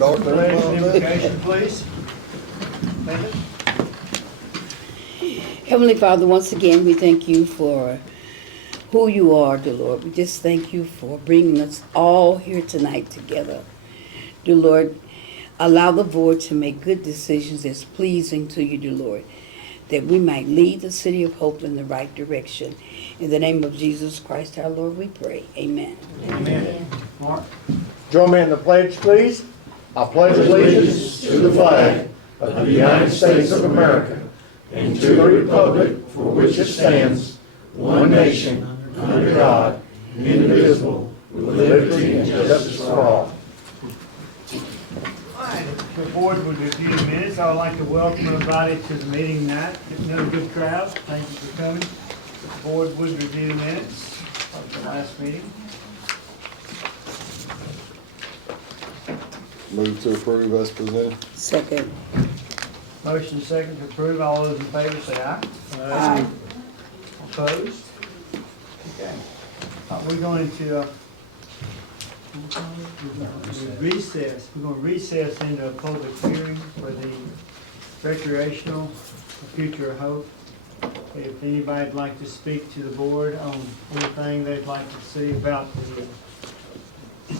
Dark Pledge there. and invocation, please. Linda? Heavenly Father, once again, we thank you for who you are, dear Lord. We just thank you for bringing us all here tonight together. Dear Lord, allow the board to make good decisions that's pleasing to you, dear Lord, that we might lead the city of Hope in the right direction. In the name of Jesus Christ, our Lord, we pray. Amen. Amen. Mark? Join me in the pledge, please. I pledge allegiance to the flag of the United States of America and to the republic for which it stands, one nation, under God, indivisible, with liberty and justice for all. All right, if the board would review the minutes, I would like to welcome everybody to the meeting tonight. Another good crowd. Thank you for coming. The board would review the minutes of the last meeting. Move to approve as presented. Second. Motion second to approve. All those in favor say aye. Aye. Opposed? Okay. We're going to recess. We're going to recess into a public hearing for the recreational future of hope. If anybody'd like to speak to the board on anything they'd like to see about the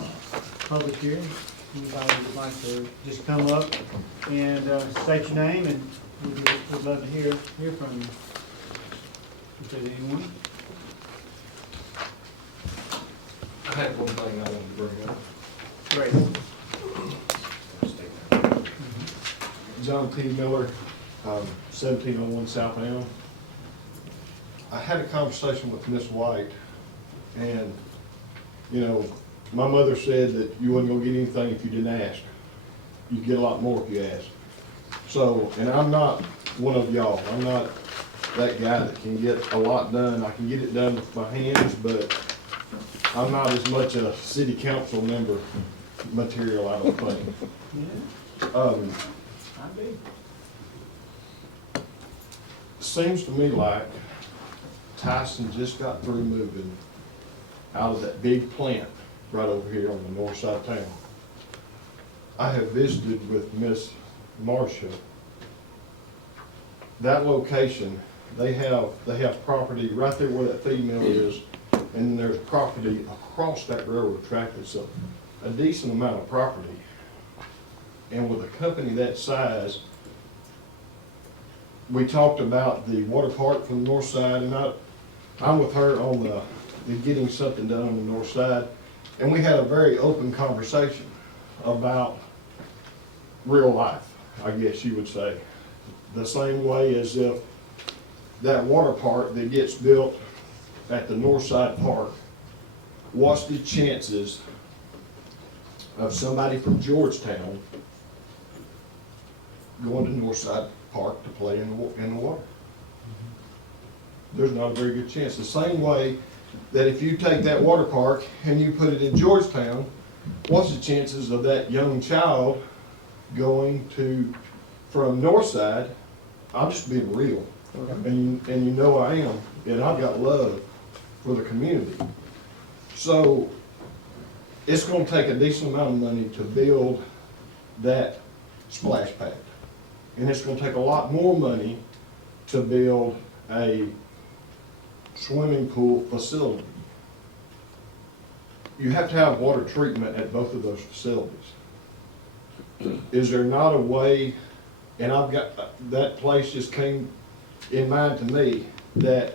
public hearing, anybody would like to just come up and state your name, and we'd love to hear from you. If there's anyone. I had one thing I wanted to bring up. Great. John T. Miller, 1701 South Elm. I had a conversation with Miss White, and, you know, my mother said that you wasn't gonna get anything if you didn't ask. You'd get a lot more if you asked. So, and I'm not one of y'all. I'm not that guy that can get a lot done. I can get it done with my hands, but I'm not as much a city council member material, I don't think. I'd be. Seems to me like Tyson just got through moving out of that big plant right over here on the north side of town. I have visited with Miss Marcia. That location, they have property right there where that feed mill is, and there's property across that railroad track that's a decent amount of property. And with a company that size, we talked about the water park from the north side, and I'm with her on the getting something done on the north side. And we had a very open conversation about real life, I guess you would say. The same way as if that water park that gets built at the north side park, what's the chances of somebody from Georgetown going to Northside Park to play in the water? There's not a very good chance. The same way that if you take that water park and you put it in Georgetown, what's the chances of that young child going from Northside? I'm just being real, and you know I am, and I've got love for the community. So it's going to take a decent amount of money to build that splash pad. And it's going to take a lot more money to build a swimming pool facility. You have to have water treatment at both of those facilities. Is there not a way, and I've got, that place just came in mind to me, that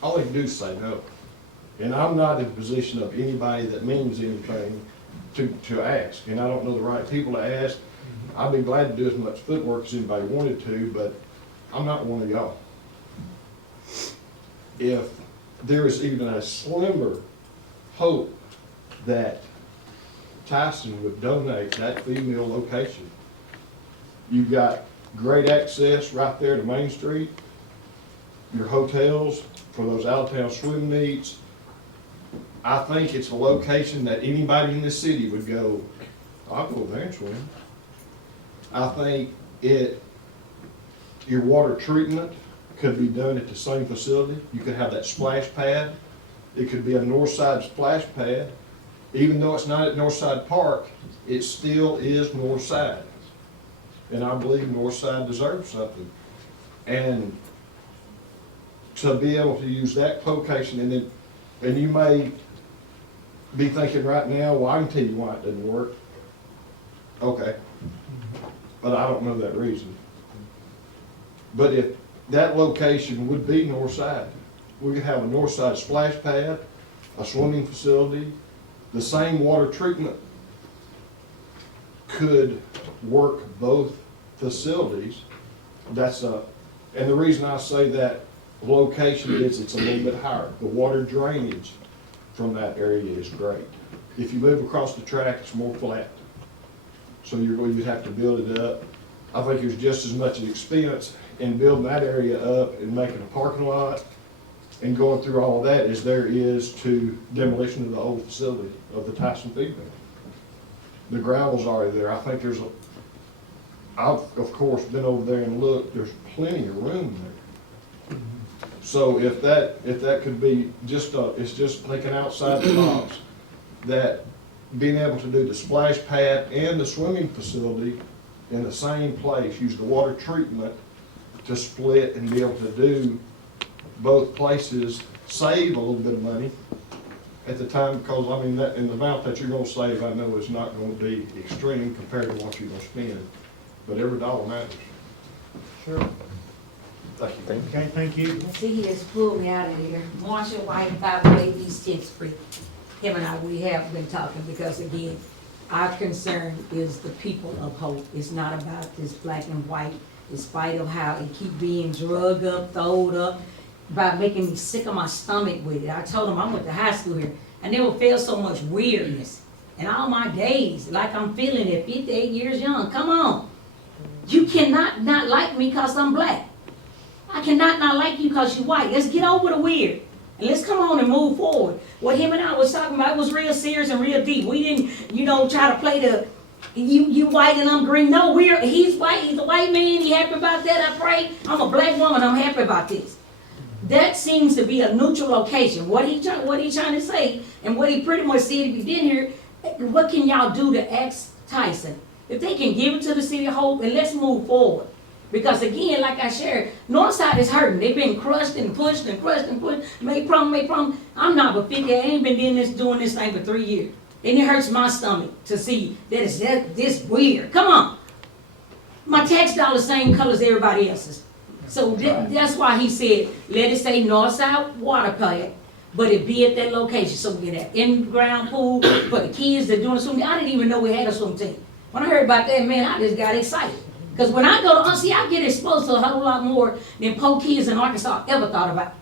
all they can do is say no. And I'm not in a position of anybody that means anything to ask, and I don't know the right people to ask. I'd be glad to do as much footwork as anybody wanted to, but I'm not one of y'all. If there is even a slimmer hope that Tyson would donate that feed mill location, you've got great access right there to Main Street, your hotels for those out-of-town swim meets. I think it's a location that anybody in this city would go, I'll go there and swim. I think your water treatment could be done at the same facility. You could have that splash pad. It could be a north side splash pad, even though it's not at Northside Park, it still is Northside. And I believe Northside deserves something. And to be able to use that location, and you may be thinking right now, well, I can tell you why it doesn't work. Okay. But I don't know that reason. But if that location would be Northside, we could have a Northside splash pad, a swimming facility, the same water treatment could work both facilities. And the reason I say that location is it's a little bit higher. The water drainage from that area is great. If you move across the track, it's more flat. So you'd have to build it up. I think there's just as much expense in building that area up and making a parking lot and going through all of that as there is to demolition of the old facility of the Tyson feed mill. The gravel's already there. I think I've of course been over there and looked, there's plenty of room there. So if that could be it's just thinking outside the box, that being able to do the splash pad and the swimming facility in the same place, use the water treatment to split and be able to do both places, save a little bit of money at the time, because I mean, that, and the amount that you're gonna save, I know is not gonna be extreme compared to what you're gonna spend, but every dollar matters. Sure. Thank you. Okay, thank you. See, he has pulled me out of here. Marshall White, 508 East 10th Street. Him and I, we have been talking because again, our concern is the people of Hope. It's not about this black and white, despite of how it keep being drugged up, throwed up, by making me sick of my stomach with it. I told him I went to high school here. I never felt so much weirdness. And all my days, like I'm feeling at 58 years young. Come on. You cannot not like me because I'm black. I cannot not like you because you're white. Let's get over the weird. And let's come on and move forward. What him and I was talking about was real serious and real deep. We didn't, try to play the, you white and I'm green. No, he's white, he's a white man, he happy about that, I pray. I'm a black woman, I'm happy about this. That seems to be a neutral location. What he trying to say, and what he pretty much said if you didn't hear, what can y'all do to ask Tyson? If they can give it to the city of Hope, and let's move forward. Because again, like I shared, Northside is hurting. They've been crushed and pushed and crushed and pushed, made problem. I'm not but 50, I ain't been doing this thing for 3 years. And it hurts my stomach to see that it's this weird. Come on. My tax dollar's same color as everybody else's. So that's why he said, let it say Northside water plant, but it be at that location. So we get that in-ground pool for the kids that doing swimming. I didn't even know we had a swim team. When I heard about that, man, I just got excited. Because when I go to I get exposed to a whole lot more than poor kids in Arkansas ever thought about.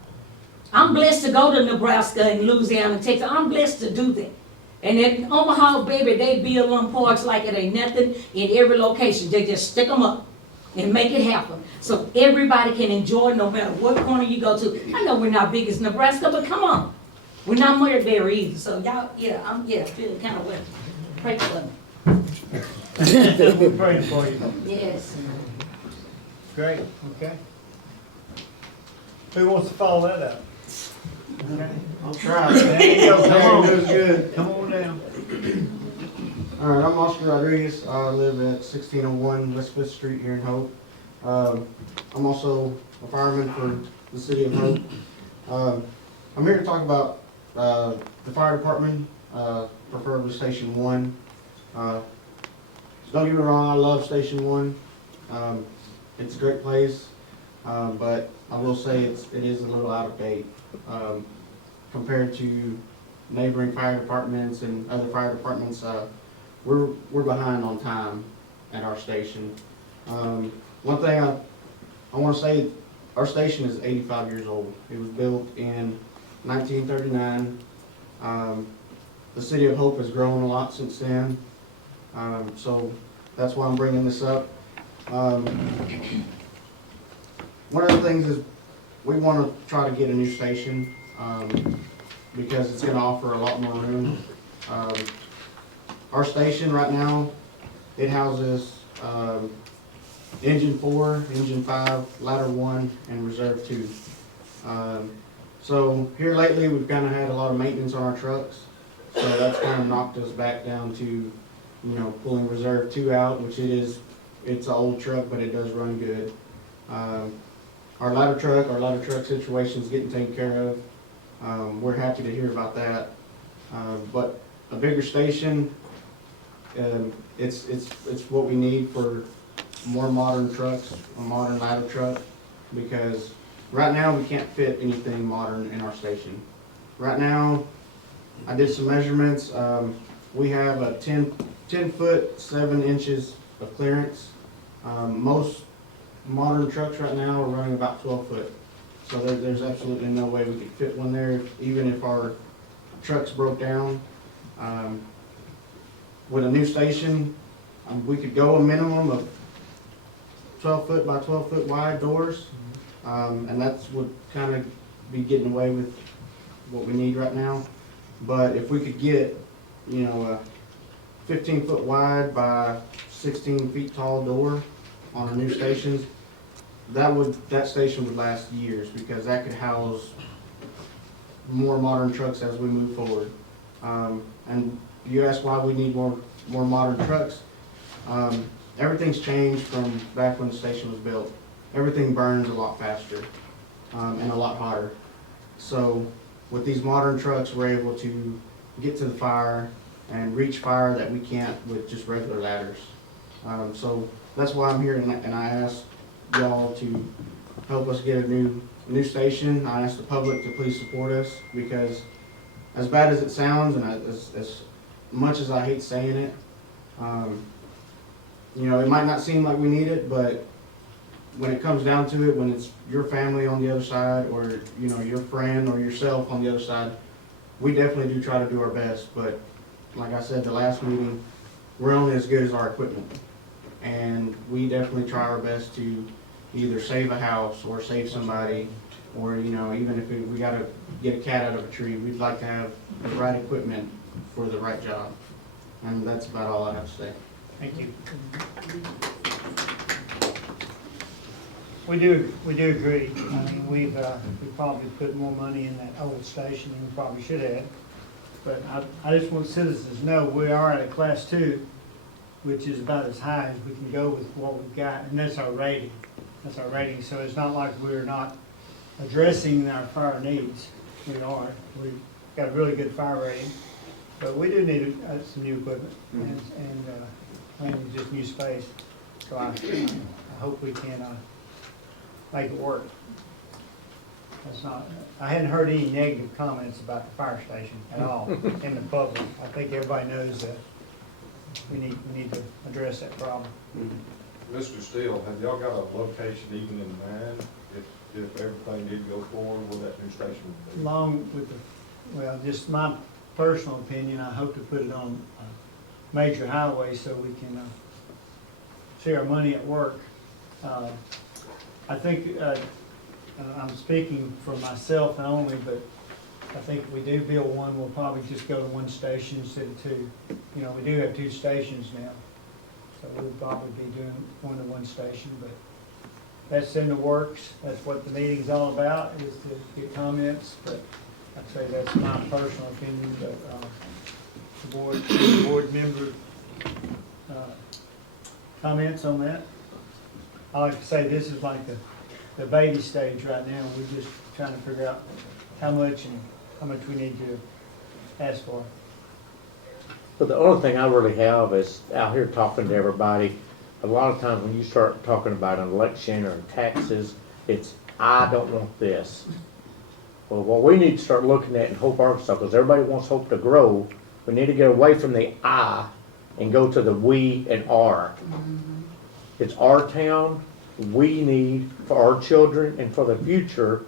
I'm blessed to go to Nebraska and Louisiana and Texas. I'm blessed to do that. And in Omaha, baby, they build them parks like it ain't nothing in every location. They just stick them up and make it happen. So everybody can enjoy no matter what corner you go to. I know we're not big as Nebraska, but come on. We're not much there either. So y'all, I'm feeling kind of well. Pray for me. We're praying for you. Yes. Great, okay. Who wants to follow that up? Okay. I'll try. There you go, come on. It was good. Come on down. All right, I'm Oscar Rodriguez. I live at 1601 West 5th Street here in Hope. I'm also a fireman for the city of Hope. I'm here to talk about the fire department, preferably Station 1. Don't get me wrong, I love Station 1. It's a great place, but I will say it is a little out of date compared to neighboring fire departments and other fire departments. We're behind on time at our station. One thing I want to say, our station is 85 years old. It was built in 1939. The city of Hope has grown a lot since then. So that's why I'm bringing this up. One of the things is we want to try to get a new station because it's going to offer a lot more room. Our station right now, it houses engine 4, engine 5, ladder 1, and reserve 2. So here lately we've kind of had a lot of maintenance on our trucks. So that's kind of knocked us back down to, you know, pulling Reserve 2 out, which it's an old truck, but it does run good. Our ladder truck situation is getting taken care of. We're happy to hear about that. But a bigger station, it's what we need for more modern trucks, a modern ladder truck, because right now we can't fit anything modern in our station. Right now, I did some measurements. We have a 10 foot 7 inches of clearance. Most modern trucks right now are running about 12 foot. So there's absolutely no way we could fit one there, even if our trucks broke down. With a new station, we could go a minimum of 12 foot by 12 foot wide doors. And that's what kind of be getting away with what we need right now. But if we could get, you know, a 15 foot wide by 16 feet tall door on our new stations, that station would last years, because that could house more modern trucks as we move forward. And you ask why we need more modern trucks. Everything's changed from back when the station was built. Everything burns a lot faster and a lot hotter. So with these modern trucks, we're able to get to the fire and reach fire that we can't with just regular ladders. So that's why I'm here, and I asked y'all to help us get a new station. I asked the public to please support us, because as bad as it sounds, and as much as I hate saying it, you know, it might not seem like we need it, but when it comes down to it, when it's your family on the other side, or, you know, your friend or yourself on the other side, we definitely do try to do our best. But like I said, the last meeting, we're only as good as our equipment. And we definitely try our best to either save a house or save somebody, or, you know, even if we gotta get a cat out of a tree, we'd like to have the right equipment for the right job. And that's about all I have to say. Thank you. We do agree. I mean, we probably put more money in that old station than we probably should have. But I just want citizens to know we are at a class 2, which is about as high as we can go with what we've got, and that's our rating. That's our rating. So it's not like we're not addressing our fire needs. We are. We've got a really good fire rating, but we do need some new equipment and just new space. So I hope we can make it work. That's not. I hadn't heard any negative comments about the fire station at all in the public. I think everybody knows that we need to address that problem. Mr. Steele, have y'all got a location even in mind, if everything did go forward with that new station? Along with just my personal opinion, I hope to put it on a major highway so we can see our money at work. I think I'm speaking for myself only, but I think if we do build one, we'll probably just go to one station instead of 2. You know, we do have 2 stations now, so we'll probably be doing one station, but that's in the works. That's what the meeting's all about, is to get comments. But I'd say that's my personal opinion, but the board member comments on that. I like to say this is like the baby stage right now. We're just trying to figure out how much we need to ask for. But the only thing I really have is out here talking to everybody. A lot of times when you start talking about an election or taxes, it's, I don't want this. Well, what we need to start looking at in Hope, Arkansas, because everybody wants Hope to grow, we need to get away from the I and go to the we and our. It's our town. We need, for our children and for the future,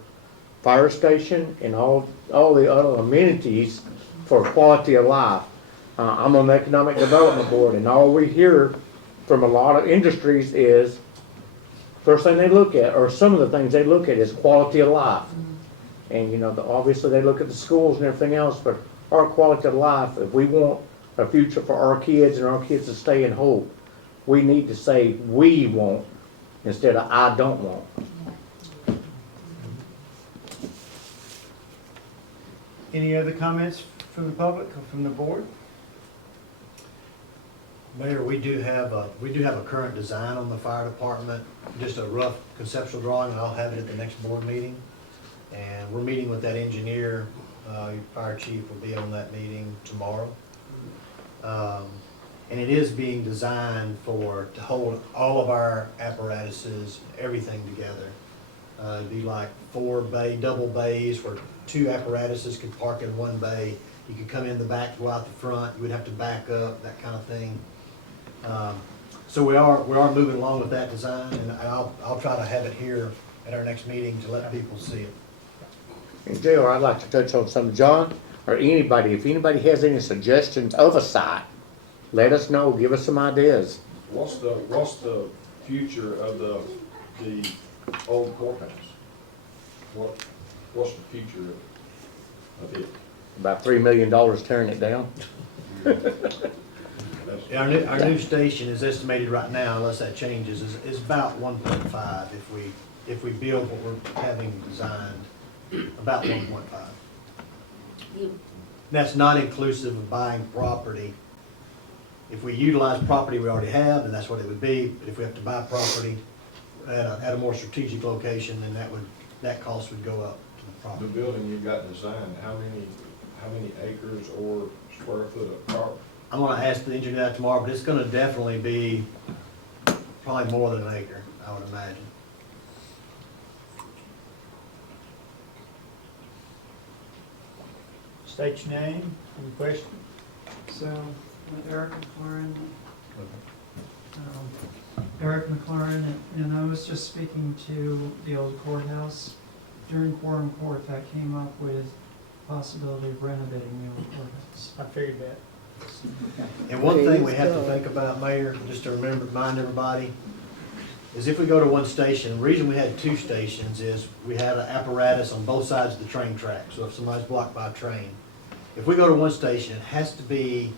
fire station and all the other amenities for quality of life. I'm on the Economic Development Board, and all we hear from a lot of industries is, first thing they look at, or some of the things they look at, is quality of life. And you know, obviously they look at the schools and everything else, but our quality of life, if we want a future for our kids and our kids to stay in Hope, we need to say we want instead of I don't want. Any other comments from the public or from the board? Mayor, we do have a current design on the fire department, just a rough conceptual drawing, and I'll have it at the next board meeting. And we're meeting with that engineer, your fire chief will be on that meeting tomorrow. And it is being designed to hold all of our apparatuses, everything together. It'd be like 4 double bays where 2 apparatuses could park in 1 bay. You could come in the back, go out the front, you would have to back up, that kind of thing. So we are moving along with that design, and I'll try to have it here at our next meeting to let people see it. And JR, I'd like to touch on something. John, or anybody, if anybody has any suggestions of a site, let us know, give us some ideas. What's the future of the old courthouse? What's the future of it? About $3 million tearing it down. Our new station is estimated right now, unless that changes, is about 1.5 if we build what we're having designed, about 1.5. That's not inclusive of buying property. If we utilize property we already have, then that's what it would be. But if we have to buy property at a more strategic location, then that cost would go up to the The property. building you've got designed, how many acres or square foot of property? I'm gonna ask the engineer that tomorrow, but it's gonna definitely be probably more than an acre, I would imagine. State your name, any question? So, Eric McLaurin. Eric McLaurin, and I was just speaking to the old courthouse. During quorum court, that came up with possibility of renovating the old courthouse. I figured that. And one thing we Praise have to God. think about, Mayor, just to remind everybody, is if we go to one station, the reason we had 2 stations is we had an apparatus on both sides of the train track. So if somebody's blocked by a train, if we go to one station, it has to be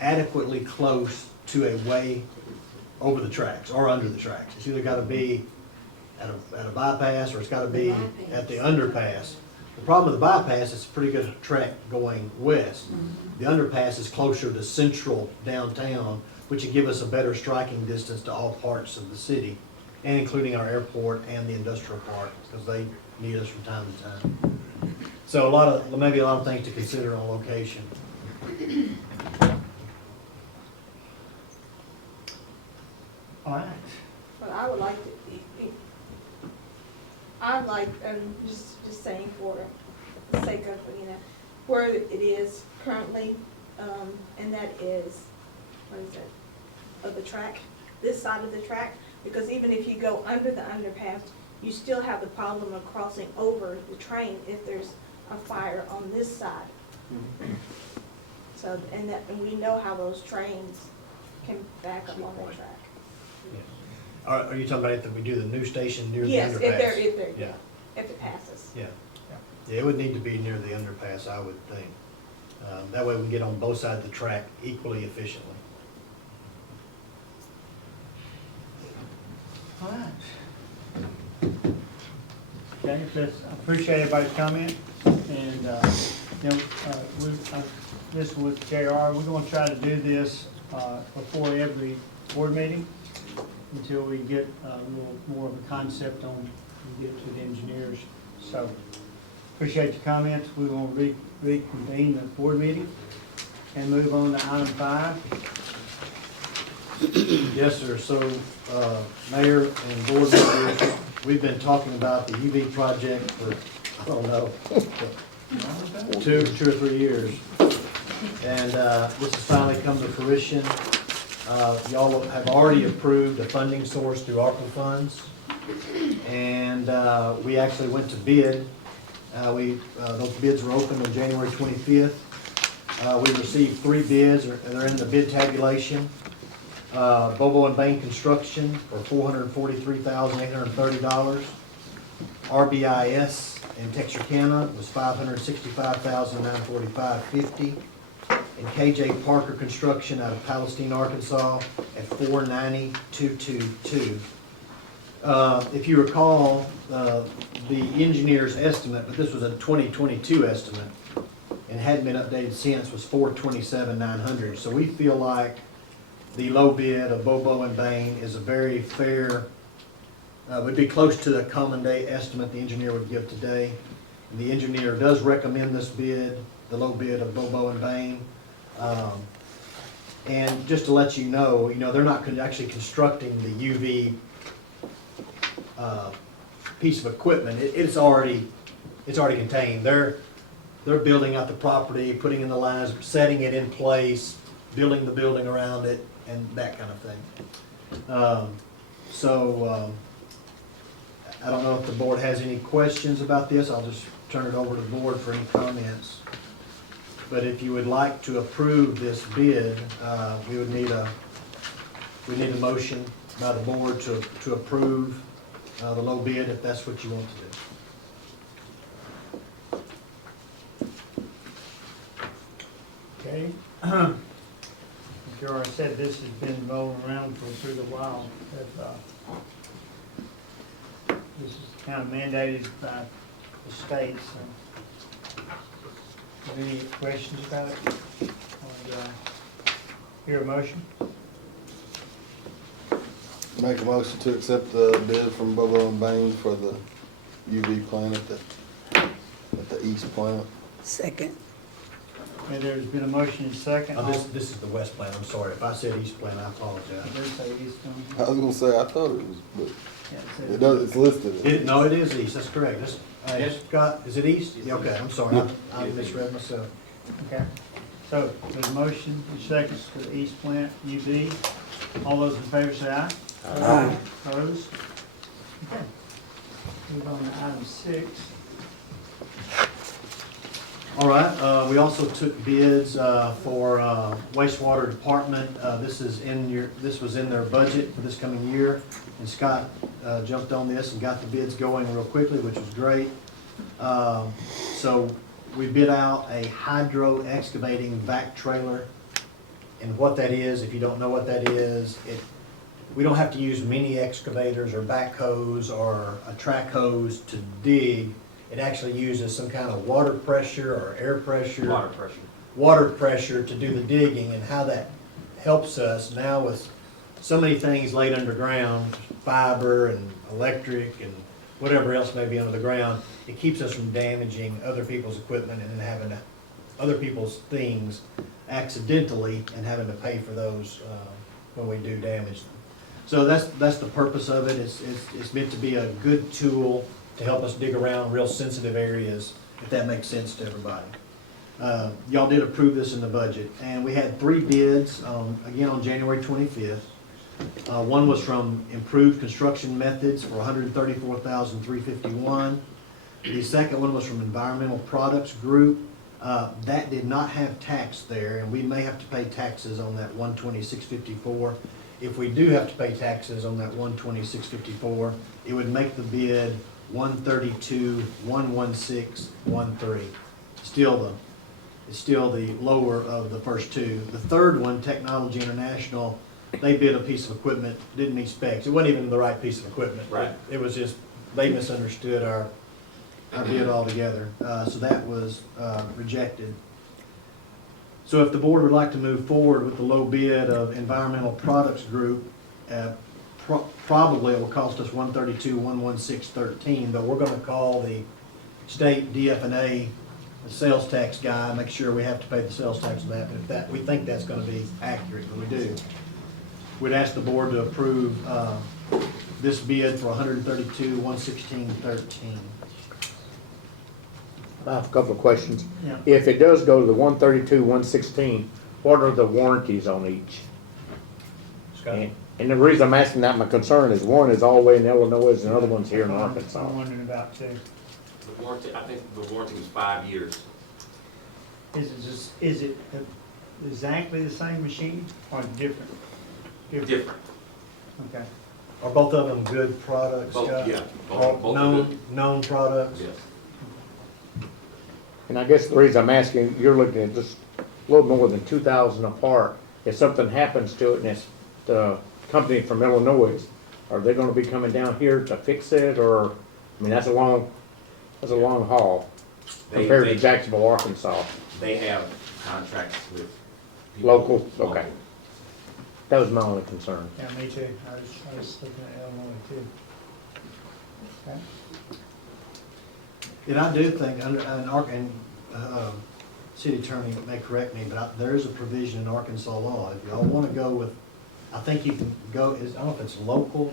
adequately close to a way over the tracks or under the tracks. It's either gotta be at a bypass or it's gotta be at the underpass. The problem with the bypass, it's a pretty good track going west. The underpass is closer to central downtown, which would give us a better striking distance to all parts of the city, and including our airport and the industrial park, because they need us from time to time. So maybe a lot of things to consider on location. All right. But I would like to, I'd like, just saying for the sake of, where it is currently, and that is, what is it, of the track, this side of the track, because even if you go under the underpass, you still have the problem of crossing over the train if there's a fire on this side. So, and we know how those trains can back up on the track. Are you talking about if we do the new station near the underpass? Yes, Yeah. if it passes. Yeah, it would need to be near the underpass, I would think. That way we can get on both sides of the track equally efficiently. All right. Okay, I appreciate everybody's comment, and, this with JR, we're gonna try to do this, before every board meeting, until we get a little more of a concept on, and get to the engineers. So, appreciate your comments, we will reconvene the board meeting, and move on to item 5. Yes, sir. So, Mayor and board members, we've been talking about the UV project for, I don't know, 2 or 3 years. And this has finally come to fruition. Y'all have already approved a funding source through ARPA funds. And we actually went to bid. Those bids were opened on January 25th. We received 3 bids, they're in the bid tabulation. Bobo and Bain Construction for $443,830. RBIS in Texarkana was $565,945.50. And KJ Parker Construction out of Palestine, Arkansas at $490,222. If you recall, the engineer's estimate, but this was a 2022 estimate, and hadn't been updated since, was $427,900. So we feel like the low bid of Bobo and Bain is a very fair, would be close to the common day estimate the engineer would give today. The engineer does recommend this bid, the low bid of Bobo and Bain. And just to let you know, they're not actually constructing the UV piece of equipment. It's already contained. They're building out the property, putting in the lines, setting it in place, building the building around it, and that kind of thing. I don't know if the board has any questions about this. I'll just turn it over to the board for any comments. But if you would like to approve this bid, we would need a motion by the board to approve the low bid, if that's what you want to do. Okay. J.R. said this has been rolling around for a pretty while. This is kind of mandated by the state, so. Any questions about it? Hear a motion? Make a motion to accept the bid from Bobo and Bain for the UV plant at the east plant. Second. Okay, there's been a motion and second. This is the west plant. I'm sorry. If I said east plant, I apologize. Did they say east on I was gonna say, I thought it was, but here? Yeah, it does, it's listed. No, it is east. That's correct. Scott, is it east? Yeah, okay, I'm sorry. I misread myself. Okay. So there's a motion and seconds for the east plant, UV. All those in favor say aye. Aye. Opposed? Okay. Move on to item 6. All right, we also took bids for wastewater department. This was in their budget for this coming year. And Scott jumped on this and got the bids going real quickly, which was great. So we bid out a hydro excavating vac trailer. And what that is, if you don't know what that is, we don't have to use mini excavators or backhoes or a track hose to dig. It actually uses some kind of water pressure or air pressure. Water pressure to do the digging, and how that helps us now with so many things laid underground, fiber and electric and whatever else may be under the ground. It keeps us from damaging other people's equipment and then having other people's things accidentally and having to pay for those when we do damage them. So that's the purpose of it. It's meant to be a good tool to help us dig around real sensitive areas, if that makes sense to everybody. Y'all did approve this in the budget, and we had 3 bids, again on January 25th. One was from Improved Construction Methods for $134,351. The second one was from Environmental Products Group. That did not have tax there, and we may have to pay taxes on that $126.54. If we do have to pay taxes on that $126.54, it would make the bid $132,116.13. It's still the lower of the first 2. The third one, Technology International, they bid a piece of equipment, didn't meet specs. It wasn't even the right piece of equipment. Right. It was just, they misunderstood our bid altogether. So that was rejected. So if the board would like to move forward with the low bid of Environmental Products Group, probably it will cost us $132,116.13, but we're going to call the state DF&A, the sales tax guy, make sure we have to pay the sales tax on that. But if we think that's going to be accurate, but we do. We'd ask the board to approve this bid for $132,116.13. I have a couple of questions. Yeah. If it does go to the 132,116, what are the warranties on each? And the reason I'm asking that, my concern is one is all the way in Illinois and the other one's here in Arkansas. I'm wondering about too. The warranty, I think the warranty was 5 years. Is it exactly the same machine or different? Different. Okay. Are both of them good products, Both, Scott? yeah. Are Both are good. known products? Yes. And I guess the reason I'm asking, you're looking at just a little more than 2,000 apart. If something happens to it and it's the company from Illinois, are they gonna be coming down here to fix it, or, I mean, that's a long haul compared to Jacksonville, Arkansas. They have contracts with people. Local, okay. That was my only concern. Yeah, me too. I was looking at Illinois too. Okay. And I do think, city attorney may correct me, but there is a provision in Arkansas law. If y'all want to go with, I think you can go, I don't know if it's local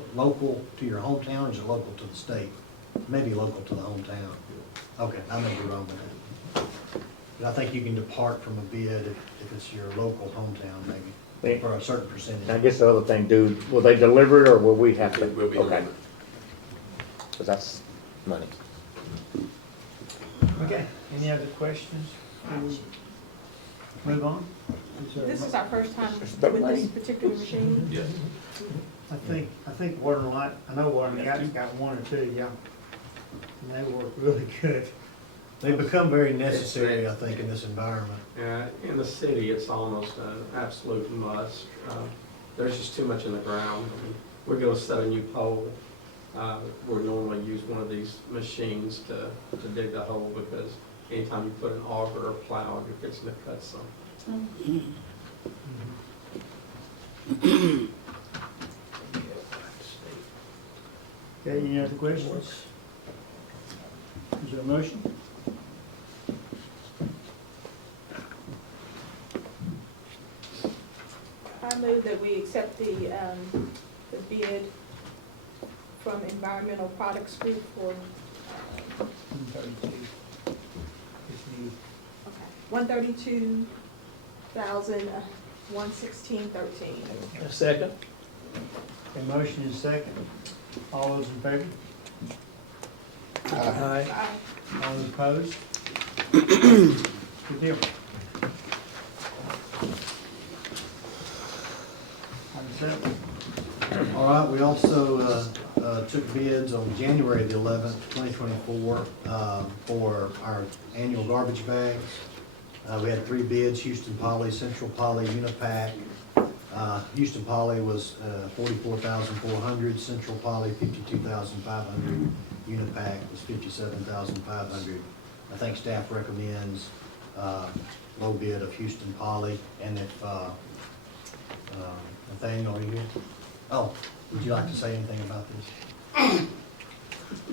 to your hometown, or is it local to the state? Maybe local to the hometown. Okay, I may be wrong with that. But I think you can depart from a bid if it's your local hometown, maybe, for a certain percentage. I guess the other thing, will they deliver it, or will we have to? It will be Okay. delivered. Because that's money. Okay, any other questions? Move on? This is our first time It's with about this money. particular machine. Yes. I think Water and Light, I know Water and Light's got one or two, yeah. And they work really good. They become very necessary, I think, in this environment. In the city, it's almost an absolute must. There's just too much in the ground. I mean, we go set a new pole. We normally use one of these machines to dig the hole, because anytime you put an auger or plow, you're fixing to cut some. Okay, any other questions? Is there a motion? I move that we accept the bid from Environmental Products Group for 132,116.13. Second. A motion is second. All those in favor? Aye. All those opposed? Good deal. Item 7. All right, we also took bids on January the 11th, 2024, for our annual garbage bags. We had 3 bids: Houston Poly, Central Poly, Unipack. Houston Poly was $44,400, Central Poly $52,500, Unipack was $57,500. I think staff recommends low bid of Houston Poly, and if Nathaniel, are you here? Oh, would you like to say anything about this?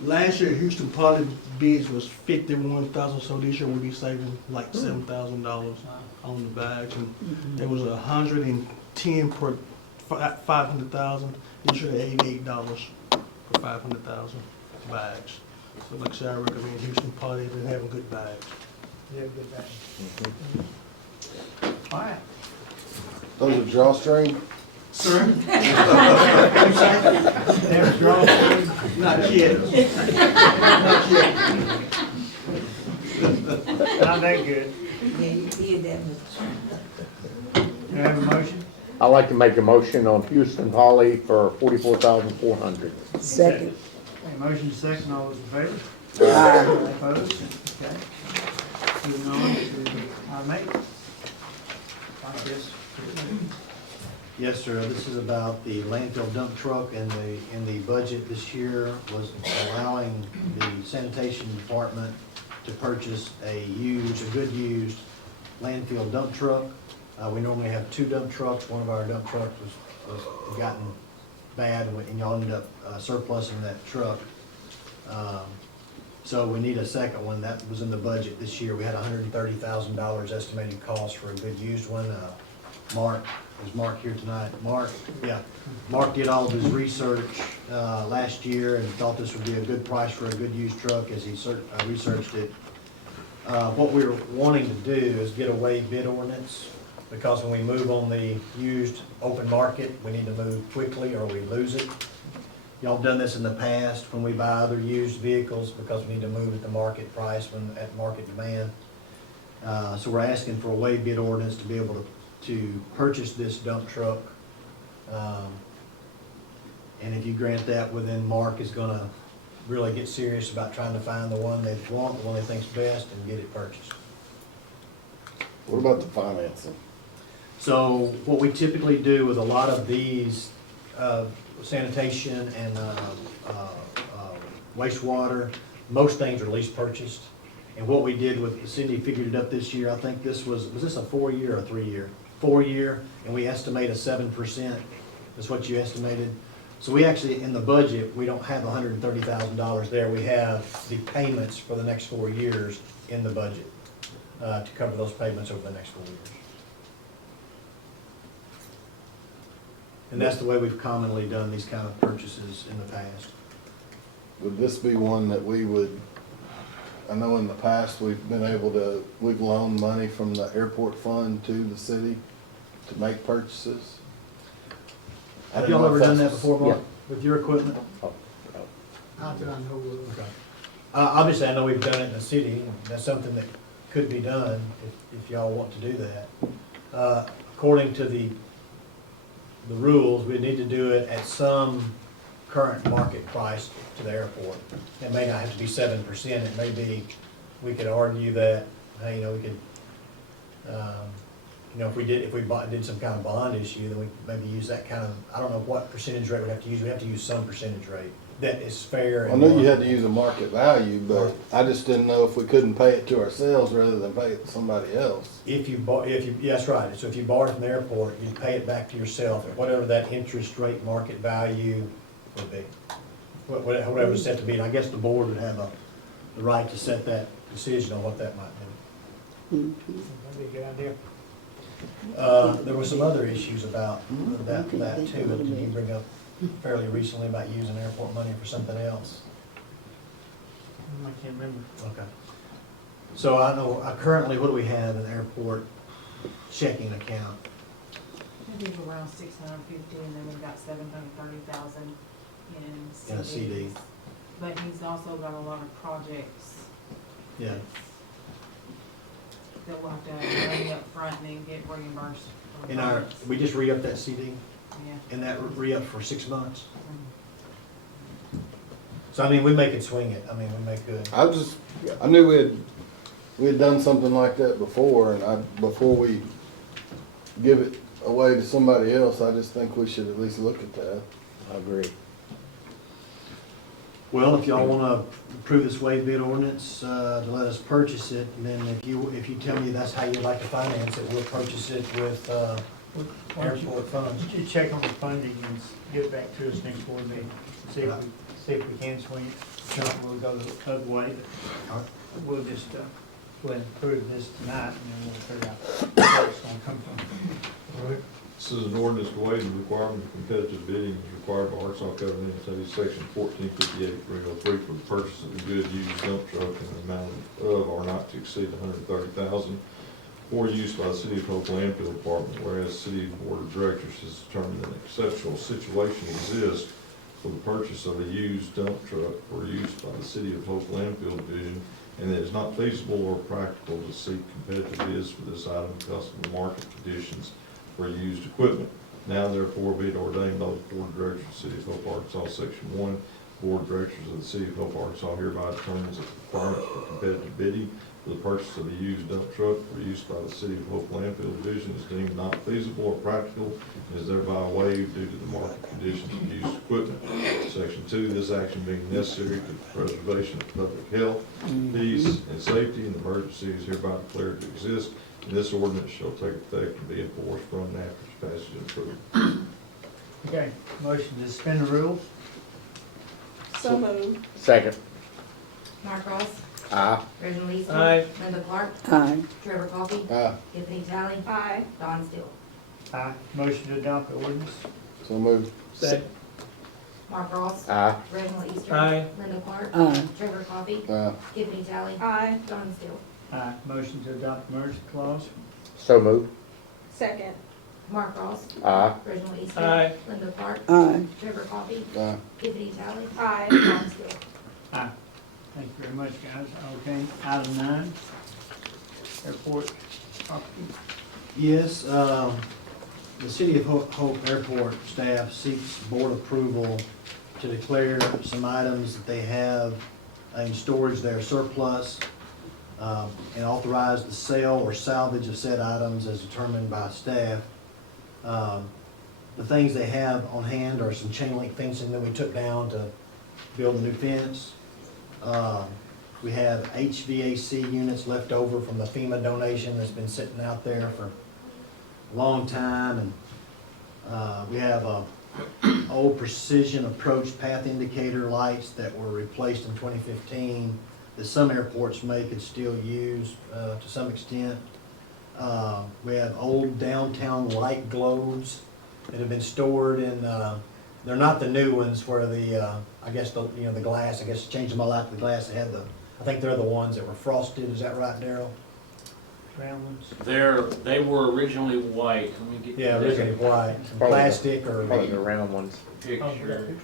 Last year, Houston Poly bids was 51,000, so this year we'll be saving like $7,000 on the bags. And it was 110 per 500,000. This year, $88 for 500,000 bags. So like I said, I recommend Houston Poly. They're having good bags. Yeah, good back. All right. Those are drawstring? Sir? There's draw. Not yet. Not yet. Not that good. Yeah, you did that much. Do you have a motion? I'd like to make a motion on Houston Poly for $44,400. Second. A motion is second. All those in favor? Aye. Opposed? Okay. Moving on to item 8. Like this. Yes, sir. This is about the landfill dump truck, and the budget this year was allowing the sanitation department to purchase a good used landfill dump truck. We normally have 2 dump trucks. One of our dump trucks was gotten bad, and y'all ended up surplusing that truck. So we need a second one. That was in the budget this year. We had $130,000 estimated cost for a good used one. Mark, is Mark here tonight? Mark, yeah. Mark did all of his research last year and thought this would be a good price for a good used truck as he researched it. What we were wanting to do is get a waive bid ordinance, because when we move on the used open market, we need to move quickly or we lose it. Y'all have done this in the past when we buy other used vehicles, because we need to move at the market price at market demand. So we're asking for a waive bid ordinance to be able to purchase this dump truck. And if you grant that, well, then Mark is gonna really get serious about trying to find the one they want, the one they think's best, and get it purchased. What about the financing? So what we typically do with a lot of these sanitation and wastewater, most things are lease purchased. And what we did with, Cindy figured it up this year, I think this was this a 4-year or a 3-year? 4-year, and we estimate a 7%, that's what you estimated. So we actually, in the budget, we don't have $130,000 there, we have the payments for the next 4 years in the budget to cover those payments over the next 4 years. And that's the way we've commonly done these kind of purchases in the past. Would this be one that we would, I know in the past, we've been able to, we've loaned money from the airport fund to the city to make purchases? Have y'all ever done that before, Mark, with your equipment? Not that I know of. Okay. Obviously, I know we've done it in the city, and that's something that could be done if y'all want to do that. According to the rules, we need to do it at some current market price to the airport. It may not have to be 7%, it may be, we could argue that, hey, we could, if we did some kind of bond issue, then we maybe use that kind of, I don't know what percentage rate we'd have to use, we have to use some percentage rate that is fair. I know you had to use a market value, but I just didn't know if we couldn't pay it to ourselves rather than pay it to somebody else. Yeah, that's right, so if you borrow it from the airport, you pay it back to yourself at whatever that interest rate market value would be. Whatever it's set to be, and I guess the board would have the right to set that decision on what that might be. That'd be a good idea. There were some other issues about that too, that you bring up fairly recently about using airport money for something else. I can't remember. Okay. So I know, currently, what do we have in the airport checking account? I think around 650, and then we've got 730,000 in In a CD. But he's also got a lot of projects Yeah. that we'll have to bring up front and then get reimbursed. In our, we just re-upped that CD, Yeah. and that re-up for 6 months. So I mean, we make it swing it, we make good. I knew we had done something like that before, and before we give it away to somebody else, I just think we should at least look at that. I agree. Well, if y'all wanna approve this waive bid ordinance, to let us purchase it, and then if you tell me that's how you'd like to finance it, we'll purchase it with, airport funds. Would you check on the funding and get it back to us next board meeting? See if we can swing it. Sure. We'll go the other way. We'll just, go ahead and approve this tonight, and then we'll figure out where it's gonna come from. This is an ordinance to waive the requirement of competitive bidding as required by Arkansas Code of Ordinances, Section 1458.303 for the purchase of a good used dump truck in an amount of or not to exceed $130,000 for use by the City of Hope Landfill Department, whereas the City Board of Directors has determined an exceptional situation exists for the purchase of a used dump truck for use by the City of Hope Landfill Division, and it is not feasible or practical to seek competitive bids for this item because of the market conditions for used equipment. Now therefore be it ordained by the Board of Directors of the City of Hope, Arkansas, Section 1, Board of Directors of the City of Hope, Arkansas hereby determines that the requirement for competitive bidding for the purchase of a used dump truck for use by the City of Hope Landfill Division is deemed not feasible or practical and is thereby waived due to the market conditions of used equipment. Section 2, this action being necessary to the preservation of public health, peace, and safety, and emergency is hereby declared to exist, and this ordinance shall take effect and be enforced from and after its passage and approval. Okay, motion to suspend the rules? So moved. Second. Mark Ross, Aye. Reginald Easter. Aye. Linda Clark, Aye. Trevor Coffey, Aye. Tiffany Talley, Aye. Don Steele. Aye. Motion to adopt the ordinance? So moved. Second. Mark Ross, Aye. Reginald Easter. Aye. Linda Clark, Aye. Trevor Coffey, Aye. Tiffany Talley, Aye. Don Steele. Aye. Motion to adopt the emergency clause? So moved. Second. Mark Ross, Aye. Reginald Easter. Aye. Linda Clark, Aye. Trevor Coffey, Aye. Tiffany Talley, Aye. Don Steele. Aye. Thank you very much, guys. Okay, item 9, airport property. Yes, the City of Hope Airport staff seeks board approval to declare some items that they have in storage that are surplus, and authorize the sale or salvage of said items as determined by staff. the things they have on hand are some chain link fencing that we took down to build a new fence. We have HVAC units left over from the FEMA donation that's been sitting out there for a long time. And we have old precision approach path indicator lights that were replaced in 2015 that some airports may could still use to some extent. We have old downtown light globes that have been stored in, they're not the new ones where the, I guess the, you know, the glass, I guess changing my life to the glass, they had the, I think they're the ones that were frosted, is that right, Daryl? Round ones. They were originally white. Let me get Yeah, originally white, some plastic or. Probably the round ones. picture.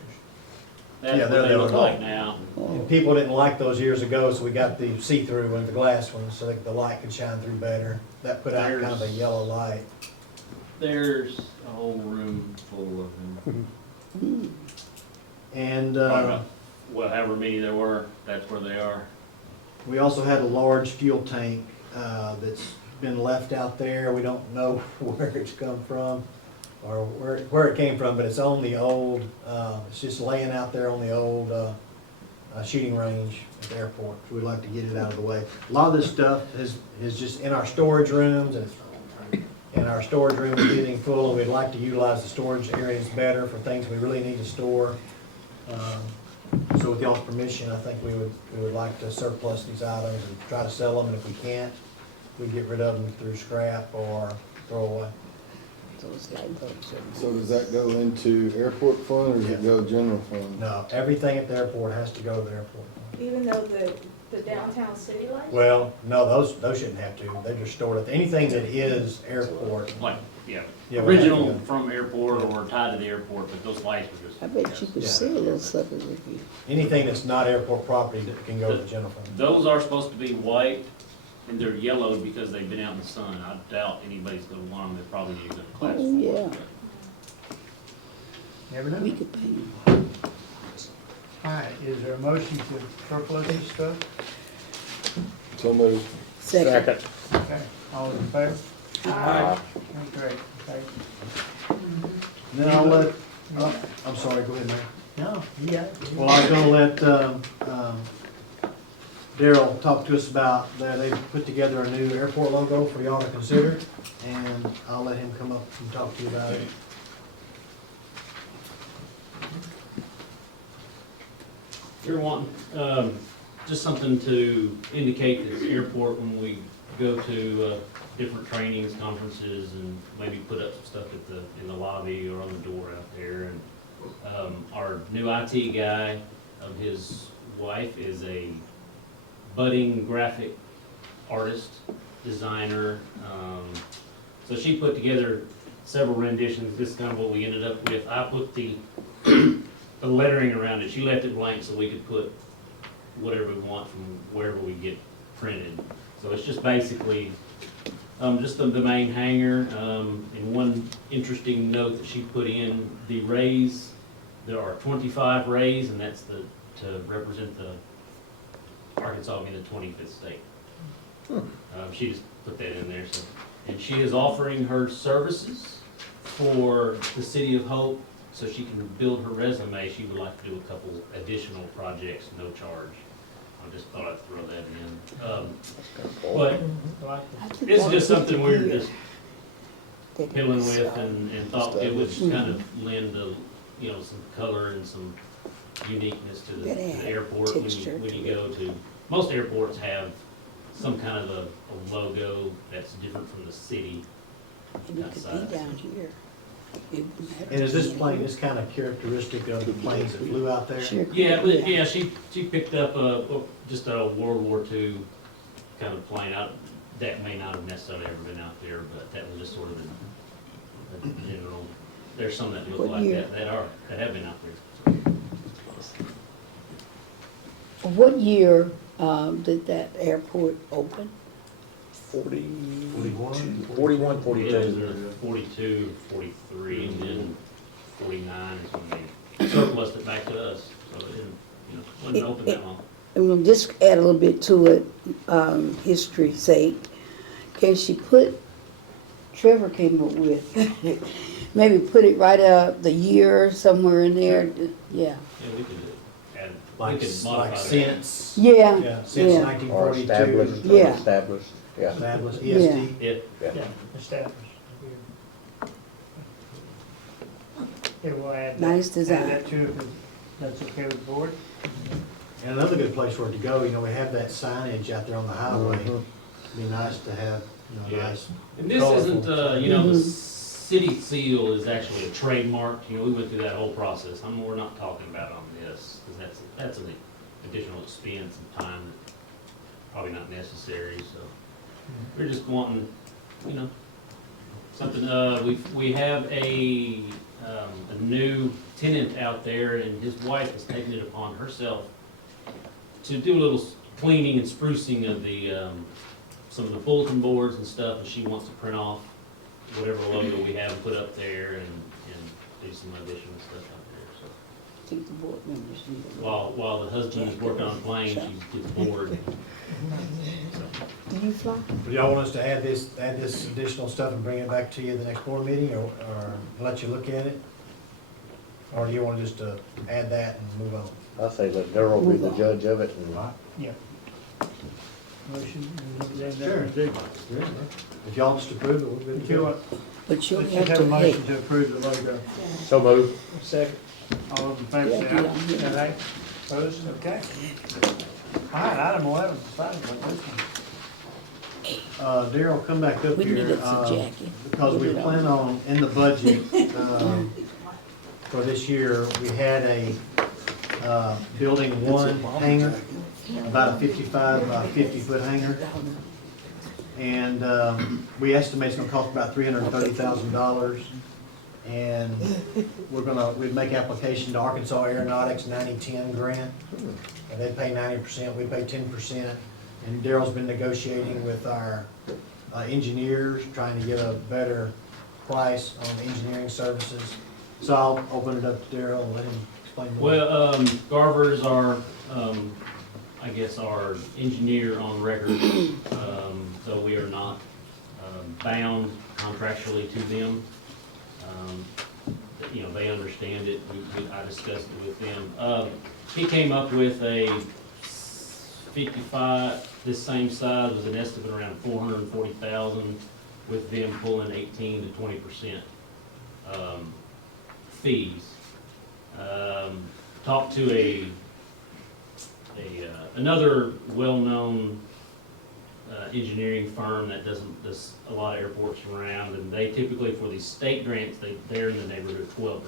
Yeah, That's they're what they look the- like now. And people didn't like those years ago, so we got the see-through and the glass ones, so that the light could shine through better. That put out kind of a yellow light. There's a whole room full of them. And, Well, however many there were, that's where they are. we also had a large fuel tank, that's been left out there. We don't know where it's come from or where it came from, but it's on the old, it's just laying out there on the old, shooting range at the airport. So we'd like to get it out of the way. A lot of this stuff is just in our storage rooms, and our storage room is getting full. We'd like to utilize the storage areas better for things we really need to store. So with y'all's permission, I think we would like to surplus these items and try to sell them, and if we can't, we get rid of them through scrap or throw away. So does that go into airport fund or does it go general fund? No, everything at the airport has to go to the airport. Even though the downtown city lights? Well, no, those shouldn't have to. They're just stored at, anything that is airport. Like, yeah, Yeah, we have to original go. from airport or tied to the airport, but those lights were just. I bet you could Yeah. sell those suckers if you. Anything that's not airport property can go to the general fund. Those are supposed to be white, and they're yellowed because they've been out in the sun. I doubt anybody's gonna want them, they probably use them in class. Oh, yeah. Never know. We could paint them. All right, is there a motion to surplus these stuff? So moved. Second. Okay, all in favor? Aye. Great, okay. Then I'll let, I'm sorry, go ahead, Mayor. No, yeah. Well, I was gonna let, Daryl talk to us about, they put together a new airport logo for y'all to consider, and I'll let him come up and talk to you about it. You're wanting, just something to indicate that the airport, when we go to, different trainings, conferences, and maybe put up some stuff in the lobby or on the door out there. And, our new IT guy, his wife is a budding graphic artist, designer. So she put together several renditions. This is kind of what we ended up with. I put the lettering around it. She left it blank so we could put whatever we want from wherever we get printed. So it's just basically just the main hangar. And one interesting note that she put in, the rays, there are 25 rays, and that's to represent the Arkansas being the 25th state. She just put that in there. So, and she is offering her services for the City of Hope, so she can build her resume. She would like to do a couple additional projects, no charge. I just thought I'd throw that in. But it's just something we're just fiddling with, and thought it would kind of lend some color and some uniqueness to the airport when you go to. Most airports have some kind of a logo that's different from the city. And it could be down here. It wouldn't have And is to this be plane, this kind of characteristic of the planes that flew out there? Sure. Yeah, but yeah, she picked up just a World War II kind of plane out that may not have necessarily ever been out there, but that was just sort of a general. There's some that look What like year? that have been out there. What year did that airport open? 41? 41, It 42. was 42, 43, and then 49 is when they surplused it back to us. So it didn't, wasn't open that long. And we'll just add a little bit to it, history's sake. Can she put, Trevor came up with, maybe put it right up the year somewhere in there, yeah. Yeah, we could add, we Like, could modify like that. since, Yeah, yeah, since yeah. nineteen Or established, forty-two. Yeah. established, yeah. Established, Yeah. EST. Yeah, Yeah, established. Yeah, we'll add that. Nice design. Add that to it, if that's okay with the board. And another good place for it to go, you know, we have that signage out there on the highway. Mhm. Be nice to have, you know, Yeah. nice. and this colorful. isn't, you know, the Mhm. city seal is actually a trademark, you know, we went through that whole process. We're not talking about on this, because that's an additional expense and time that's probably not necessary, so. We're just wanting, you know, something, we have a new tenant out there, and his wife has taken it upon herself to do a little cleaning and sprucing of the, some of the bulletin boards and stuff, and she wants to print off whatever logo we have and put up there and do some additional stuff out there, so. I think the board members need a little- While the husband is working on a plane, she gets bored. Do you fly? Do y'all want us to add this additional stuff and bring it back to you at the next board meeting, or let you look at it? Or do you want just to add that and move on? I say let Darrell be the judge of it and Yeah. Motion. Sure. If y'all just approve it, we're good If to you go. want, But you'll let's have just have a to pay. motion to approve the logo. so move. Second. All those in favor say Yeah, yeah. aye. Aye. Opposed? Okay. All right, item 11, decided on this one. Darryl, come back up We here. needed some jacket. Because we plan on, in the budget, for this year, we had a, building one hangar, about a 55 by 50-foot hangar. And, we estimate it's gonna cost about $330,000. And we'd make application to Arkansas Aeronautics 90-10 grant. And they pay 90%, we pay 10%. And Daryl's been negotiating with our engineers, trying to get a better price on engineering services. So I'll open it up to Daryl and let him explain more. Well, Garver is our, I guess, our engineer on record, so we are not bound contractually to them. You know, they understand it, I discussed it with them. He came up with a 55, this same size was an estimate around 440,000, with them pulling 18 to 20% fees. Talked to another well-known engineering firm that does a lot of airports around, and they typically, for these state grants, they're in the neighborhood of 12%.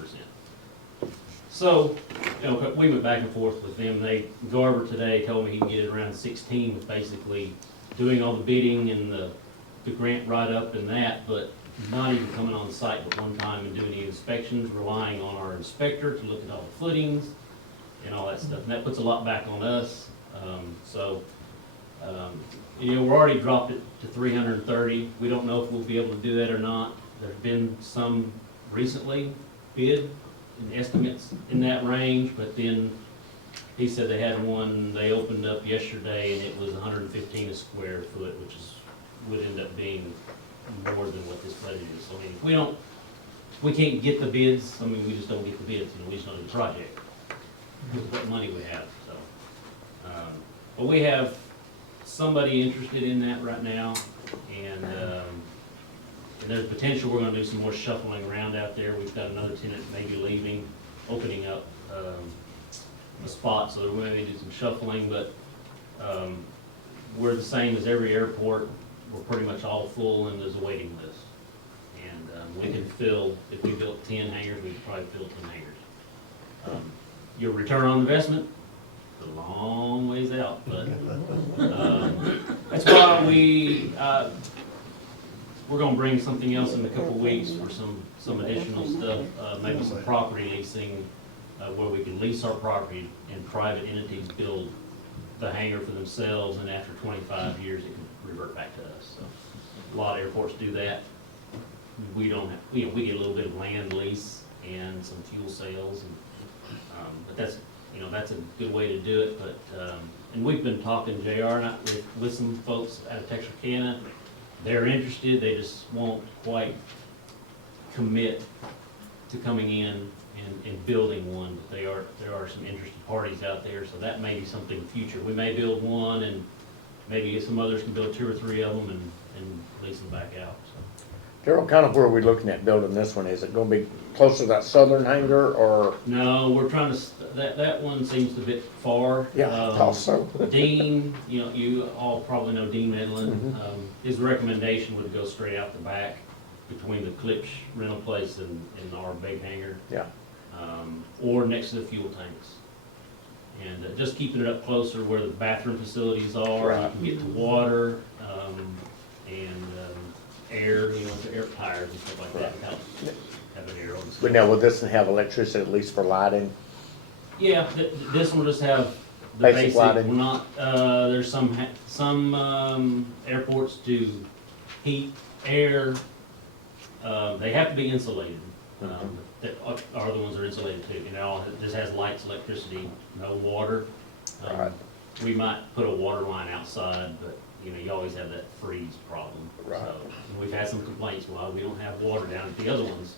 So, you know, we went back and forth with them. Garver today told me he can get it around 16 with basically doing all the bidding and the grant write-up and that, but not even coming on site but one time and doing the inspections, relying on our inspector to look at all the footings and all that stuff. And that puts a lot back on us. You know, we're already dropped it to 330. We don't know if we'll be able to do that or not. There's been some recently bid and estimates in that range, but then he said they had one they opened up yesterday and it was 115 a square foot, which would end up being more than what this budget is. So I mean, if we can't get the bids, I mean, we just don't get the bids, you know, we just don't do the project with what money we have, so. But we have somebody interested in that right now, and there's potential we're gonna do some more shuffling around out there. We've got another tenant maybe leaving, opening up a spot, so we're gonna do some shuffling, but we're the same as every airport. We're pretty much all full, and there's a waiting list. And we can fill, if we built 10 hangars, we could probably fill 10 hangars. Your return on investment, a long ways out, but that's why we're gonna bring something else in a couple weeks for some additional stuff, maybe some property leasing, where we can lease our property and private entities build the hangar for themselves, and after 25 years, it can revert back to us. So a lot of airports do that. We don't have, we get a little bit of land lease and some fuel sales, and but that's a good way to do it. But and we've been talking J.R. with some folks out of Texarkana. They're interested. They just won't quite commit to coming in and building one, but there are some interested parties out there, so that may be something future. We may build one and maybe some others can build 2 or 3 of them and lease them back out, so. Daryl, kind of where we're looking at building this one, is it gonna be close to that southern hangar, or? No, we're trying to, that one seems a bit far. Yeah, I thought so. Dean, you all probably know Dean Medlin. Mhm. His recommendation would go straight out the back between the Klipsch rental place and our big hangar. Yeah. Or next to the fuel tanks. And just keeping it up closer where the bathroom facilities are, Right. you can get to water, and air, the air tires and stuff like that, without having air on the But now, will this one have electricity at least for lighting? Yeah, this will just have the Basic basic, lighting. will not, there's some airports do heat, air, they have to be insulated. That are the ones that are insulated too, this has lights, electricity, no water. Right. We might put a water line outside, but, you always have that freeze problem. Right. So, and we've had some complaints, well, we don't have water down at the other ones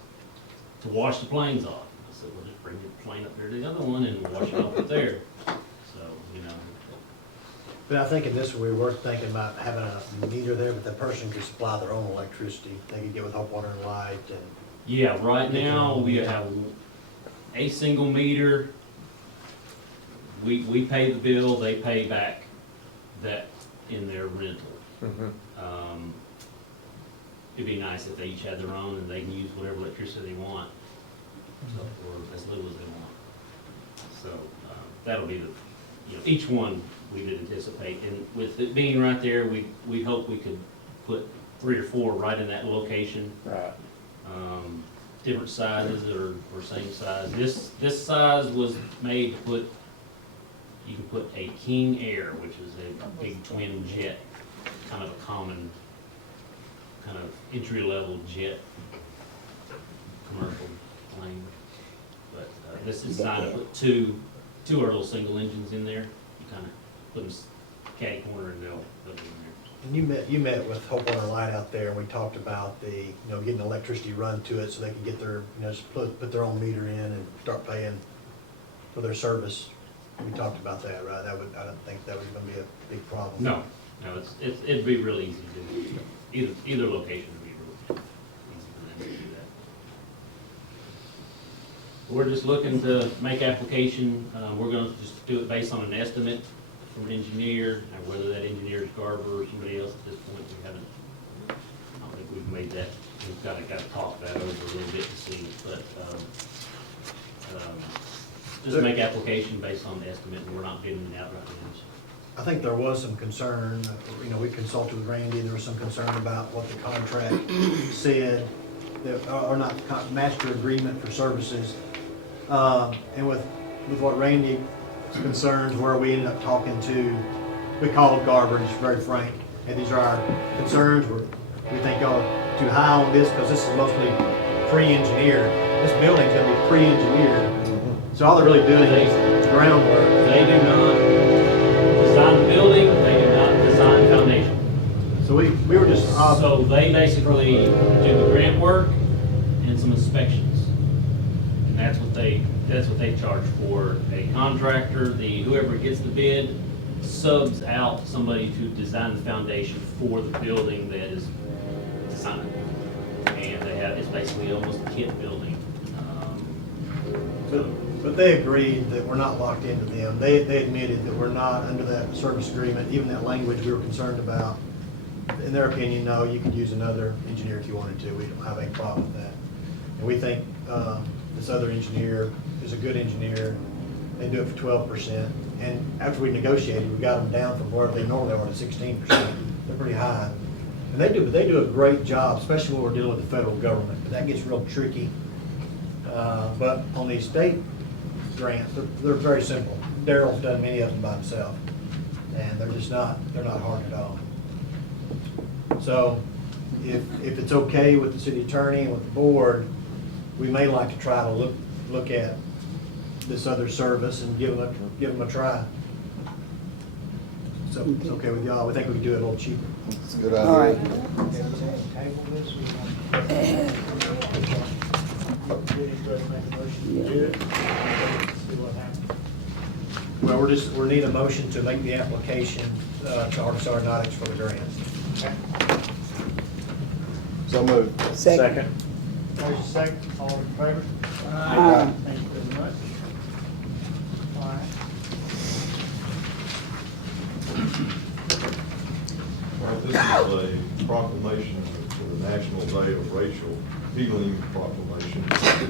to wash the planes off. I said, well, just bring the plane up there to the other one and wash it off up there. So, But I think in this, we were thinking about having a meter there, but the person could supply their own electricity. They could get with hot water and light and. yeah, right now, we have a single meter. We pay the bill, they pay back that in their rental. Mhm. It'd be nice if they each had their own and they can use whatever electricity they want, or as little as they want. So, that'll be each one we did anticipate, and with it being right there, we hope we could put 3 or 4 right in that location. Right. Different sizes or same size. This size was made to put, you can put a King Air, which is a big twin jet, kind of a common, kind of entry-level jet commercial plane. But this is designed to put two our little single engines in there. You kind of put them catty corner and they'll go in there. And you met with Hope Water and Light out there, and we talked about getting electricity run to it so they can get their, just put their own meter in and start paying for their service. We talked about that, right? I don't think that was gonna be a big problem. No, it'd be real easy to do. Either location would be real easy for them to do that. We're just looking to make application. We're gonna just do it based on an estimate from an engineer, and whether that engineer is Garber or somebody else at this point, we haven't, I don't think we've made that, we've got to talk that over a little bit to see, but, just make application based on the estimate, and we're not bidding it out right now. I think there was some concern, we consulted with Randy, there was some concern about what the contract said, or not, master agreement for services. And with what Randy's concerns were, we ended up talking to, we called Garber, and just very frank, and these are our concerns, we think y'all are too high on this, because this is mostly pre-engineered. This building's gonna be pre-engineered, so all they're really doing is groundwork. They do not design the building, they do not design foundation. So we were just. So they basically do the grant work and some inspections. And that's what they charge for. A contractor, whoever gets the bid, subs out somebody to design the foundation for the building that is designed. And it's basically almost a kit building. But they agreed that we're not locked into them. They admitted that we're not under that service agreement, even that language we were concerned about. In their opinion, no, you could use another engineer if you wanted to. We don't have any problem with that. And we think this other engineer is a good engineer. They do it for 12%. And after we negotiated, we got them down from where they normally are to 16%. They're pretty high. And they do a great job, especially when we're dealing with the federal government. But that gets real tricky. But on these state grants, they're very simple. Daryl's done many of them by himself, and they're not hard at all. So if it's okay with the city attorney and with the board, we may like to try to look at this other service and give them a try. So it's okay with y'all. We think we can do it a little cheaper. It's a good idea. All right. rather make a motion to do it. See what happens. Well, we need a motion to make the application to Arkansas Aeronautics for the grant. So moved. Second. Motion second, all in favor? Aye. Thank you very much. All right. All right, this is a proclamation for the National Day of Racial Healing Proclamation.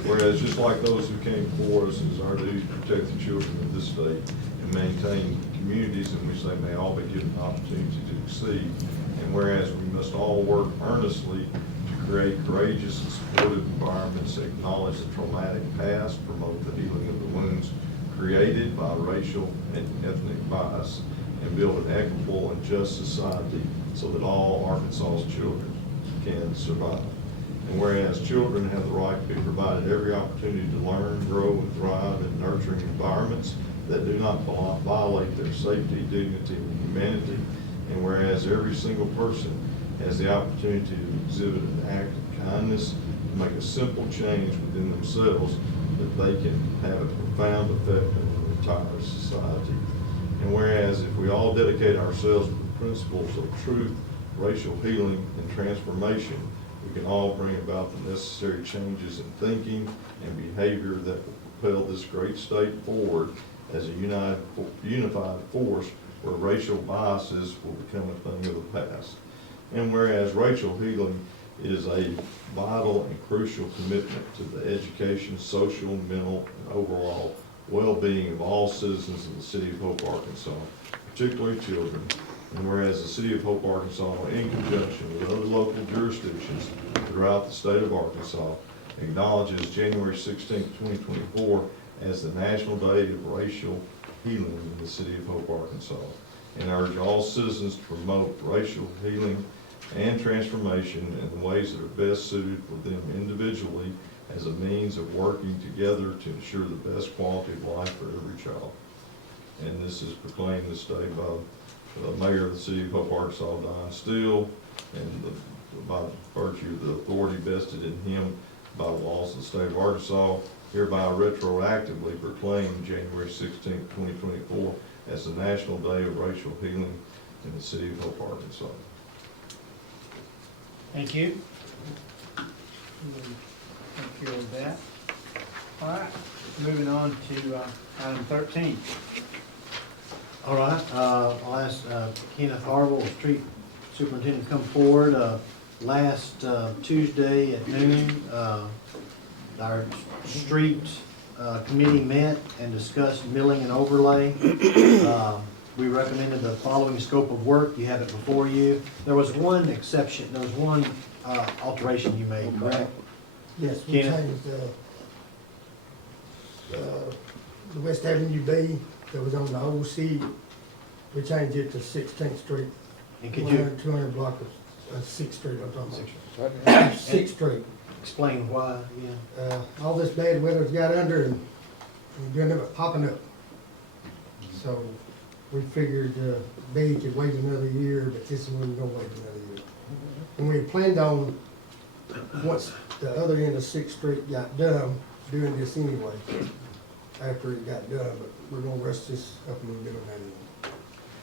Whereas just like those who came before us, it is our duty to protect the children of this state and maintain communities in which they may all be given the opportunity to succeed. And whereas we must all work earnestly to create courageous and supportive environments that acknowledge the traumatic past, promote the healing of the wounds created by racial and ethnic bias, and build an equitable and just society so that all Arkansas's children can survive. And whereas children have the right to be provided every opportunity to learn, grow, and thrive in nurturing environments that do not violate their safety, dignity, and humanity. And whereas every single person has the opportunity to exhibit an act of kindness to make a simple change within themselves, that they can have a profound effect on the entire society. And whereas if we all dedicate ourselves to the principles of truth, racial healing, and transformation, we can all bring about the necessary changes in thinking and behavior that will propel this great state forward as a unified force where racial biases will become a thing of the past. And whereas racial healing is a vital and crucial commitment to the education, social, mental, and overall well-being of all citizens of the City of Hope, Arkansas, particularly children. And whereas the City of Hope, Arkansas, in conjunction with other local jurisdictions throughout the state of Arkansas, acknowledges January 16, 2024 as the National Day of Racial Healing in the City of Hope, Arkansas, and urge all citizens to promote racial healing and transformation in the ways that are best suited for them individually as a means of working together to ensure the best quality of life for every child. And this is proclaimed this day by the Mayor of the City of Hope, Arkansas, Don Steele, and by virtue of the authority vested in him by the laws of the state of Arkansas, hereby retroactively proclaim January 16, 2024 as the National Day of Racial Healing in the City of Hope, Arkansas. Thank you. Take care of that. All right, moving on to item 13. All right, I'll ask Kenneth Harville, Street Superintendent, to come forward. Last Tuesday at noon, our street committee met and discussed milling and overlay. We recommended the following scope of work. You have it before you. There was one exception, there was one alteration you made, correct? Yes, we Kenneth? changed the West Avenue B that was on the old C. We changed it to 16th Street. And could you 200 block of 6th Street, I'm talking about. 6th Street. explain why? Yeah. All this bad weather's got under and we ended up popping up. So we figured B could wait another year, but this one wasn't gonna wait another year. And we planned on, once the other end of 6th Street got done, doing this anyway, after it got done, but we're gonna rush this up a little bit on that end.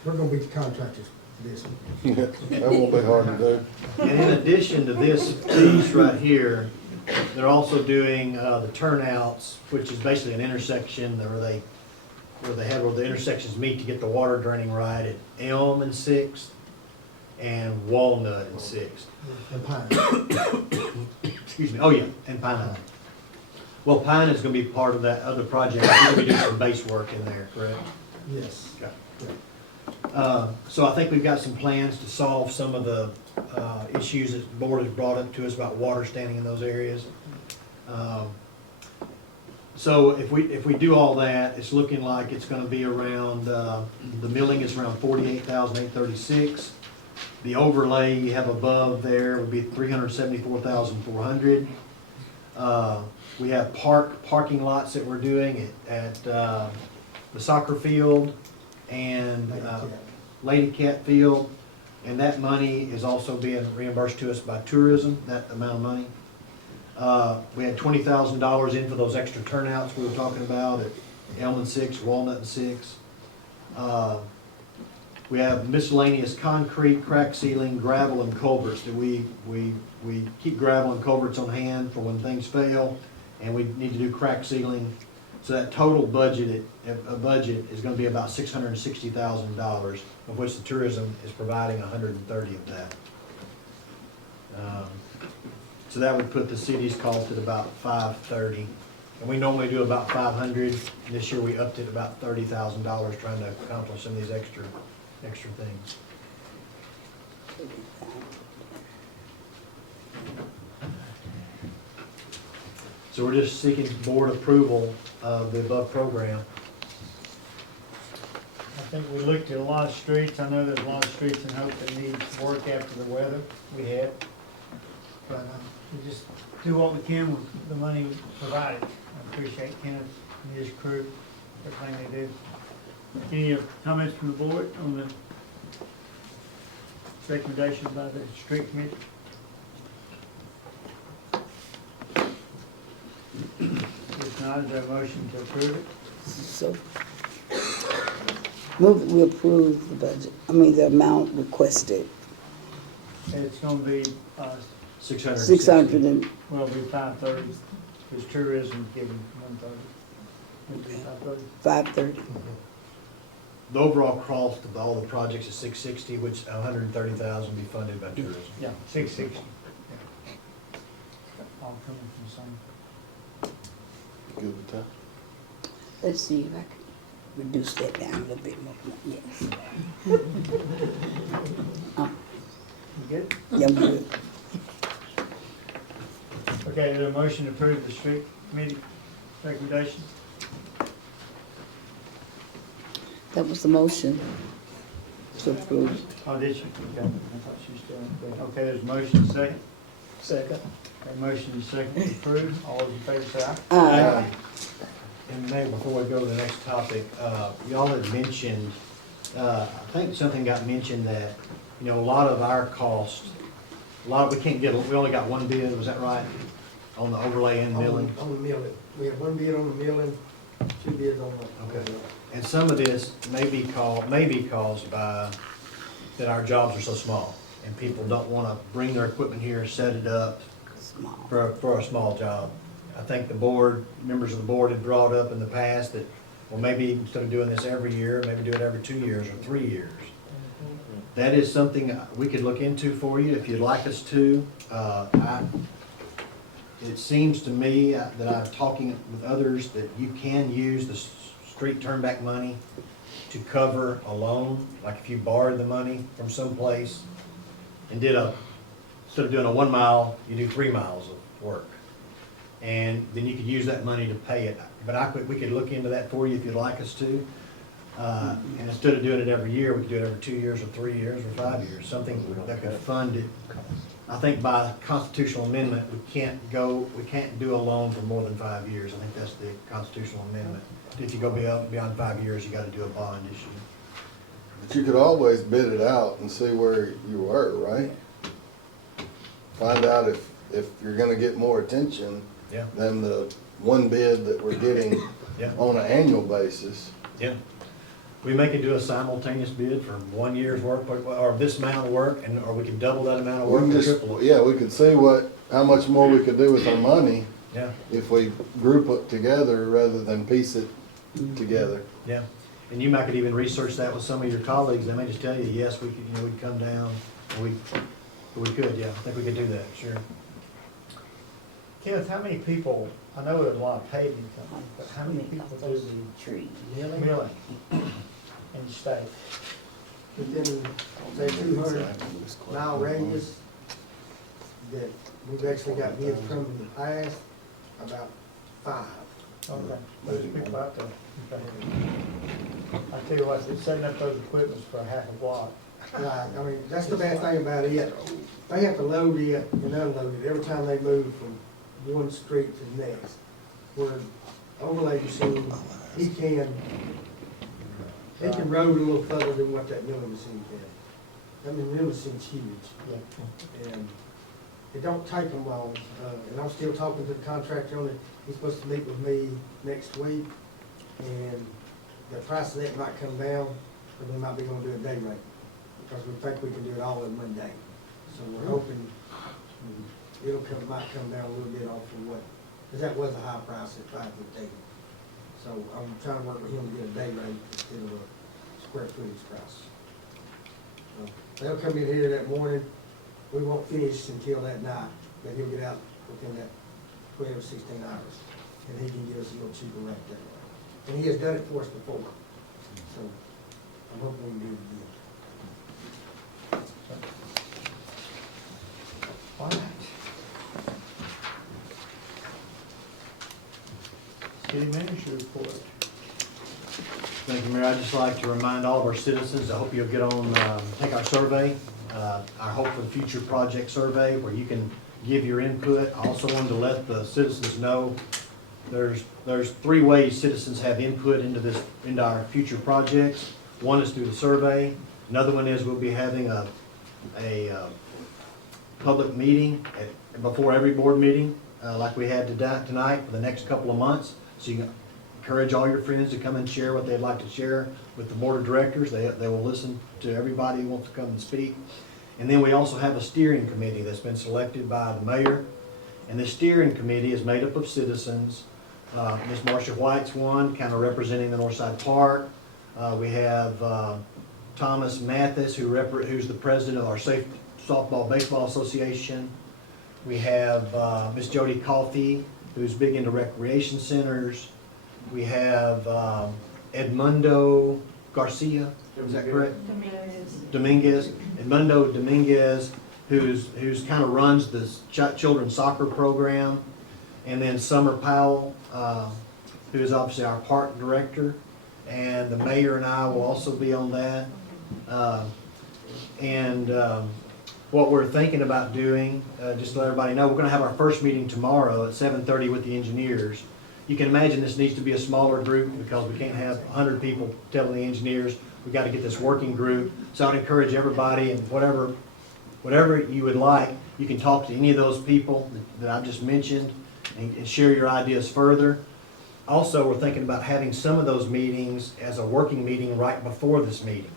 We're gonna be the contractors for this one. That won't be hard to do. And in addition to this piece right here, they're also doing the turnouts, which is basically an intersection where they have where the intersections meet to get the water draining right at Elm and 6th and Walnut and 6th. And Pine. Excuse me, oh yeah, and Pine. Well, Pine is gonna be part of that other project. You're gonna be doing some base work in there, correct? Yes. Okay. So I think we've got some plans to solve some of the issues that the board has brought up to us about water standing in those areas. So if we do all that, it's looking like it's gonna be around, the milling is around 48,836. The overlay you have above there would be 374,400. We have parking lots that we're doing at the soccer field and Lady Cat Field, and that money is also being reimbursed to us by tourism, that amount of money. We had $20,000 in for those extra turnouts we were talking about at Elm and 6, Walnut and 6. We have miscellaneous concrete, crack sealing, gravel, and culverts. That we keep gravel and culverts on hand for when things fail, and we need to do crack sealing. So that total budget is gonna be about $660,000, of which the tourism is providing 130 of that. So that would put the city's cost at about 530. And we normally do about 500. This year we upped it about $30,000 trying to accomplish some of these extra things. So we're just seeking board approval of the above program. I think we looked at a lot of streets. I know there's a lot of streets in Hope that need work after the weather we had. But we just do what we can with the money provided. I appreciate Kenneth and his crew, everything they do. Any comments from the board on the recommendation by the street committee? If not, is there a motion to approve it? So, move that we approve the budget, the amount requested. It's gonna be, 660. 600 and, well, it'll be 530, because tourism giving 130. It'll be 530. 530. The overall cost of all the projects is 660, which 130,000 will be funded by tourism. Yeah, 660. Yeah. All coming from some. Good with that. Let's see if I can reduce that down a little bit more, yes. You good? Yeah, I'm good. Okay, is there a motion to approve the street committee recommendation? That was the motion to approve. Oh, did you? Okay, I thought she was still. Okay, there's a motion, second. Second. A motion and second to approve. All those in favor say aye. Aye. And maybe before we go to the next topic, y'all had mentioned, I think something got mentioned that, a lot of our costs, we only got one bid, was that right? On the overlay and milling? On the milling. We have one bid on the milling, 2 bids on the. Okay. And some of this may be caused by that our jobs are so small, and people don't wanna bring their equipment here, set it up Small. for a small job. I think members of the board had brought up in the past that, well, maybe instead of doing this every year, maybe do it every 2 years or 3 years. That is something we could look into for you if you'd like us to. It seems to me that I'm talking with others that you can use the street turnback money to cover a loan, like if you borrowed the money from someplace and instead of doing a 1 mile, you do 3 miles of work. And then you could use that money to pay it. But we could look into that for you if you'd like us to. And instead of doing it every year, we could do it every 2 years or 3 years or 5 years, something that could fund it. I think by constitutional amendment, we can't do a loan for more than 5 years. I think that's the constitutional amendment. If you go beyond 5 years, you gotta do a bond issue. But you could always bid it out and see where you were, right? Find out if you're gonna get more attention Yeah. than the one bid that we're getting Yeah. on an annual basis. Yeah. We may could do a simultaneous bid for 1 year's work, or this amount of work, or we could double that amount of We work can and just, triple it. yeah, we could see how much more we could do with our money Yeah, if we group it together rather than piece it together. yeah. And you might could even research that with some of your colleagues. They may just tell you, yes, we could, we'd come down, we could, yeah. I think we could do that, sure. Kenneth, how many people, I know there's a lot of paving companies, but how many people do the Tree. milling in the state? Within, say, 200-mile radius, that we've actually got bids from in the past, about 5. Okay, there's people out there. Okay. I tell you what, they're setting up those equipments for a half a block. Right, that's the bad thing about it. They have to load it and unload it every time they move from one street to the next. Where overlay machine, he can road a little further than what that milling machine can. Milling machine's huge. Yeah. And it don't take them long, and I'm still talking to the contractor on it. He's supposed to meet with me next week, and the price of that might come down, but we might be gonna do a day rate, because we think we can do it all in one day. So we're hoping might come down a little bit off of what, because that was a high price at $5.15. So I'm trying to work with him to get a day rate instead of a square footage price. So they'll come in here that morning. We won't finish until that night, but he'll get out within that 12 or 16 hours, and he can give us a little cheaper rate that way. And he has done it for us before, so I'm hoping we can do it again. All right. City manager report. Thank you, Mayor. I'd just like to remind all of our citizens, I hope you'll get on, take our survey, our Hope for the Future project survey, where you can give your input. I also wanted to let the citizens know there's 3 ways citizens have input into our future projects. One is through the survey. Another one is we'll be having a public meeting before every board meeting, like we had tonight for the next couple of months. So you can encourage all your friends to come and share what they'd like to share with the board of directors. They will listen to everybody who wants to come and speak. And then we also have a steering committee that's been selected by the mayor. And the steering committee is made up of citizens. Ms. Marcia White's one, kind of representing the Northside Park. We have Thomas Mathis, who's the president of our Safe Softball Baseball Association. We have Miss Jody Coffey, who's big into recreation centers. We have Edmundo Garcia, is that correct? Dominguez. Edmundo Dominguez, who's kind of runs the children's soccer program. And then Summer Powell, who is obviously our park director. And the mayor and I will also be on that. What we're thinking about doing, just to let everybody know, we're going to have our first meeting tomorrow at 7:30 with the engineers. You can imagine this needs to be a smaller group because we can't have 100 people telling the engineers. We've got to get this working group. So I'd encourage everybody, and whatever you would like, you can talk to any of those people that I've just mentioned and share your ideas further. Also, we're thinking about having some of those meetings as a working meeting right before this meeting.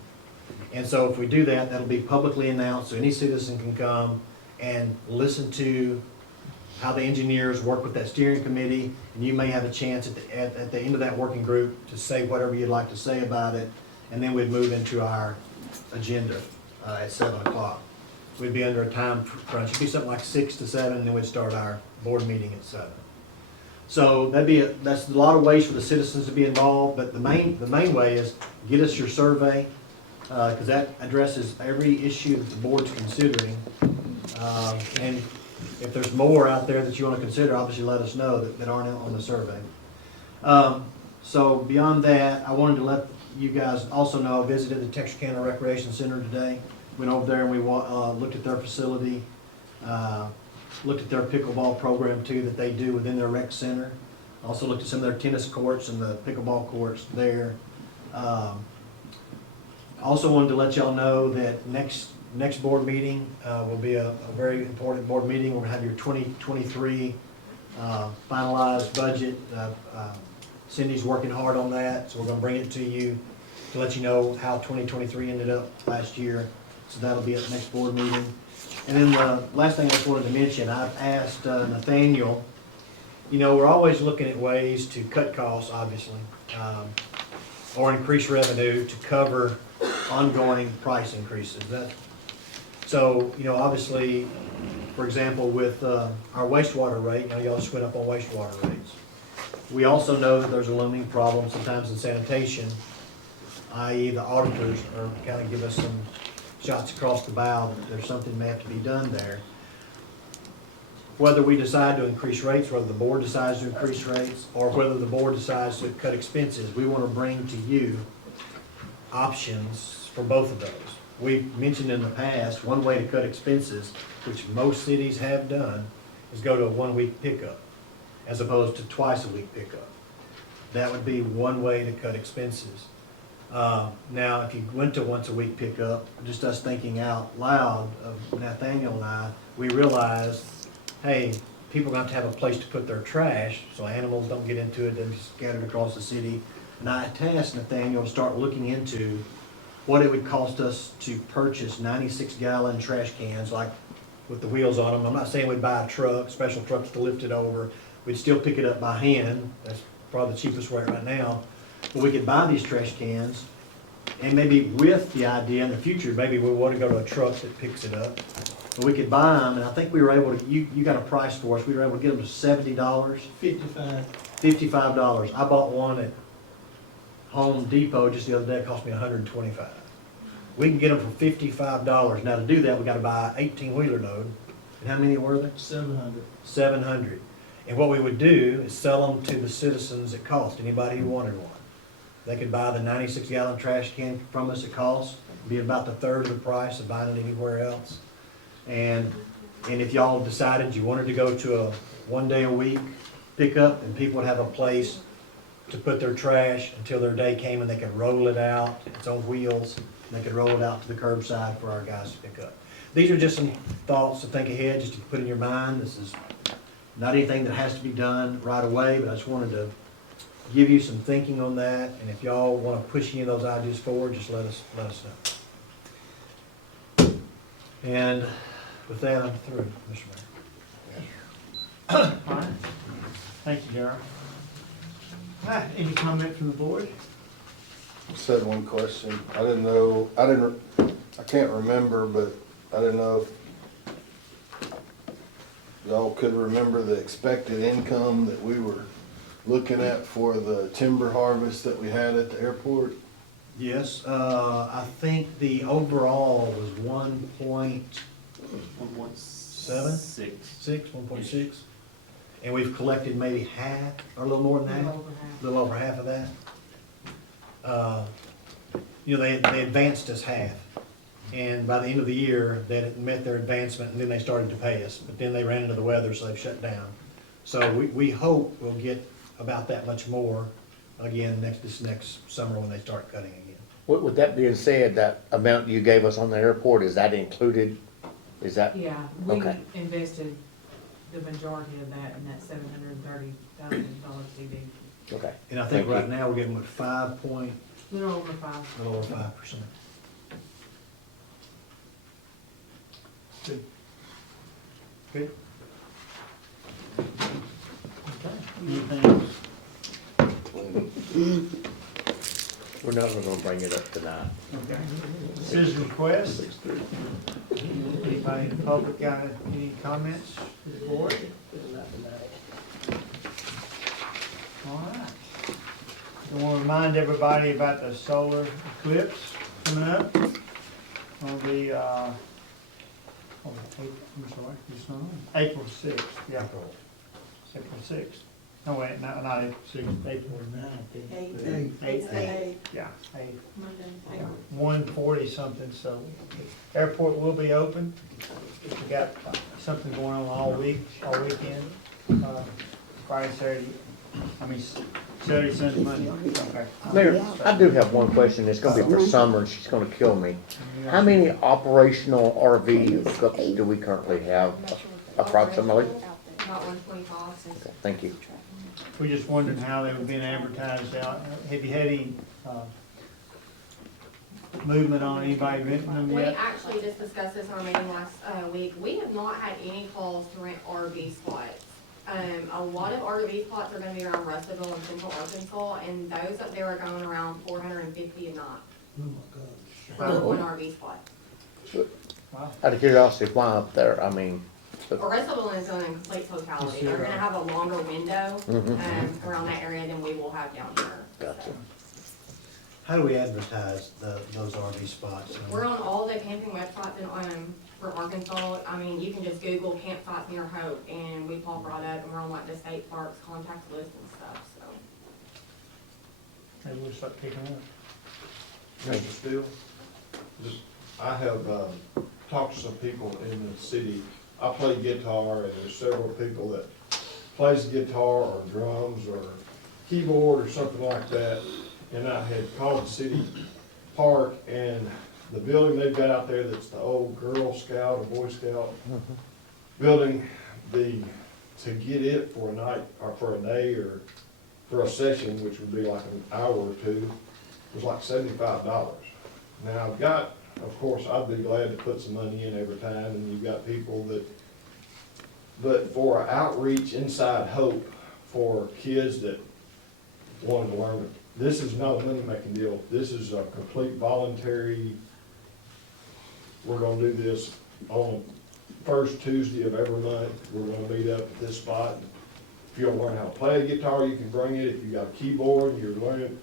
And so if we do that, that'll be publicly announced, so any citizen can come and listen to how the engineers work with that steering committee, and you may have a chance at the end of that working group to say whatever you'd like to say about it, and then we'd move into our agenda at 7 o'clock. We'd be under a time crunch. It'd be something like 6 to 7, and then we'd start our board meeting at 7. So that's a lot of ways for the citizens to be involved, but the main way is get us your survey, because that addresses every issue that the board's considering. And if there's more out there that you want to consider, obviously let us know that aren't on the survey. So beyond that, I wanted to let you guys also know I visited the Texarkana Recreation Center today. Went over there and we looked at their facility, looked at their pickleball program too that they do within their rec center. Also looked at some of their tennis courts and the pickleball courts there. Also wanted to let y'all know that next board meeting will be a very important board meeting. We're going to have your 2023 finalized budget. Cindy's working hard on that, so we're going to bring it to you to let you know how 2023 ended up last year. So that'll be at the next board meeting. And then the last thing I just wanted to mention, I've asked Nathaniel, we're always looking at ways to cut costs, obviously, or increase revenue to cover ongoing price increases. So, obviously, for example, with our wastewater rate, y'all just went up on wastewater rates. We also know that there's a looming problem sometimes in sanitation, i.e. the auditors are kind of give us some shots across the bow that there's something may have to be done there. Whether we decide to increase rates, whether the board decides to increase rates, or whether the board decides to cut expenses, we want to bring to you options for both of those. We've mentioned in the past, one way to cut expenses, which most cities have done, is go to a 1-week pickup, as opposed to twice-a-week pickup. That would be one way to cut expenses. Now, if you went to once a week pickup, just us thinking out loud of Nathaniel and I, we realized, hey, people are going to have a place to put their trash, so animals don't get into it and scattered across the city. And I tasked Nathaniel to start looking into what it would cost us to purchase 96-gallon trash cans, like with the wheels on them. I'm not saying we'd buy a truck, special trucks to lift it over. We'd still pick it up by hand. That's probably the cheapest way right now. But we could buy these trash cans, and maybe with the idea in the future, maybe we want to go to a truck that picks it up. But we could buy them, and I think we were able to, you got a price for us, we were able to get them to $70. 55. $55. I bought one at Home Depot just the other day, it cost me $125. We can get them for $55. Now to do that, we gotta buy an 18-wheeler load. And how many were there? 700. 700. And what we would do is sell them to the citizens at cost, anybody who wanted one. They could buy the 96-gallon trash can from us at cost, be about the third of the price of buying it anywhere else. And if y'all decided you wanted to go to a one-day-a-week pickup, and people would have a place to put their trash until their day came and they could roll it out, it's on wheels, and they could roll it out to the curbside for our guys to pick up. These are just some thoughts to think ahead, just to put in your mind. This is not anything that has to be done right away, but I just wanted to give you some thinking on that, and if y'all want to push any of those ideas forward, just let us know. And with that, I'm through, Mr. Mayor. All right. Thank you, J.R. All right, any comment from the board? Just had one question. I can't remember, but I didn't know if y'all could remember the expected income that we were looking at for the timber harvest that we had at the airport. Yes, I think the overall was 1.7? 1.6? And we've collected maybe half, or a little more than that? A little over half of that. They advanced us half. And by the end of the year, they had met their advancement, and then they started to pay us. But then they ran into the weather, so they've shut down. So we hope we'll get about that much more again this next summer when they start cutting again. With that being said, that amount you gave us on the airport, is that included? Is that? Yeah, we Okay. invested the majority of that in that $730,000 CD. Okay. And I think Thank right you. now we're getting what, 5 point, Little over 5. a little over 5%. Good. Good. Okay, anything else? We're not gonna bring it up tonight. Okay. Citizen request. Anybody in the public got any comments to the board? All right. I want to remind everybody about the solar eclipse coming up on the, April 6th, yeah. April 6th. No, wait, not April 6th, April 9th. Yeah, 8th. 1:40 something, so airport will be open. We got something going on all weekend, Friday, Saturday, Saturday, Sunday, Monday. Okay. Mayor, I do have one question. It's gonna be for Summer, and she's gonna kill me. How many operational RV hookups do we currently have approximately? About 125. Okay, thank you. We just wondered how they were being advertised out. Have you had any, movement on anybody renting them We yet? actually just discussed this in our meeting last week. We have not had any calls to rent RV spots. A lot of RV spots are gonna be around Russellville and Central Arkansas, and those up there are going around 450 a night. Oh, my For one RV spot. Wow. Out of curiosity, why up there? I mean, Russellville is in a complete totality. They're gonna have a longer window, around that area than we will have down here. gotcha. How do we advertise those RV spots? We're on all the camping websites for Arkansas. I mean, you can just Google campsites near Hope, and we pop right up, and we're on like the state parks contact list and stuff, so. Maybe we'll start picking up. Mr. Steele, I have talked to some people in the city. I play guitar, and there's several people that plays guitar or drums or keyboard or something like that. and I had called the city park, and the building they've got out there that's the old Girl Scout or Boy Scout building, to get it for a night, or for a day, or for a session, which would be like an hour or two, was like $75. Now, I've got, of course, I'd be glad to put some money in every time, and you've got people that, but for outreach inside Hope, for kids that wanted to learn, this is not a money-making deal. This is a complete voluntary, we're gonna do this on first Tuesday of every month. We're gonna meet up at this spot. If you don't learn how to play a guitar, you can bring it. If you got a keyboard and you're learning,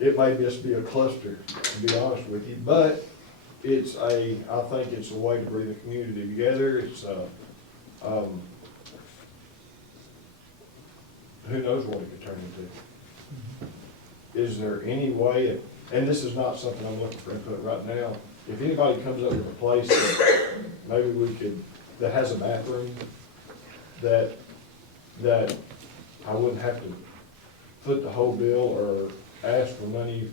it may just be a cluster, to be honest with you, but it's I think it's a way to bring the community together. It's who knows what it could turn into. Is there any way, and this is not something I'm looking for input right now, if anybody comes up with a place that maybe we could, that has a bathroom, that I wouldn't have to foot the whole bill or ask for money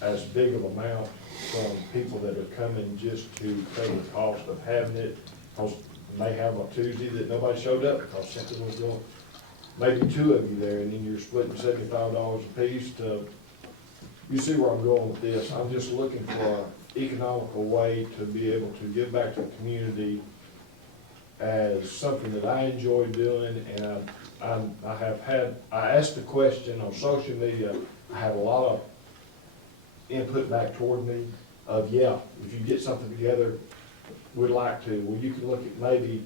as big of amount from people that are coming just to pay the cost of having it, because we may have a Tuesday that nobody showed up because something was going, maybe two of you there, and then you're splitting $75 a piece to, you see where I'm going with this. I'm just looking for an economical way to be able to give back to the community as something that I enjoy doing, and I asked the question on social media. I have a lot of input back toward me of, yeah, if you get something together, we'd like to. Well, you can look at maybe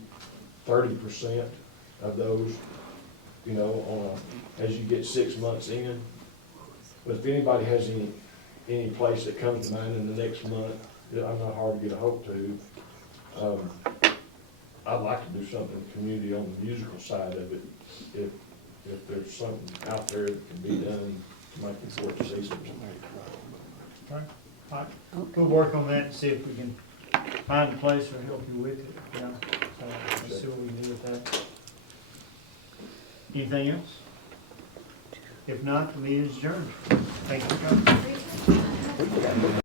30% of those, you know, on a, as you get 6 months in. But if anybody has any place that comes to mind in the next month, I'm not hard to get a hold to. I'd like to do something in the community on the musical side of it, if there's something out there that can be done to make it worth seasons. Right. All right. We'll work on that and see if we can find a place or help you with it. Yeah. So let's see what we can do with that. Anything else? If not, the meeting is adjourned.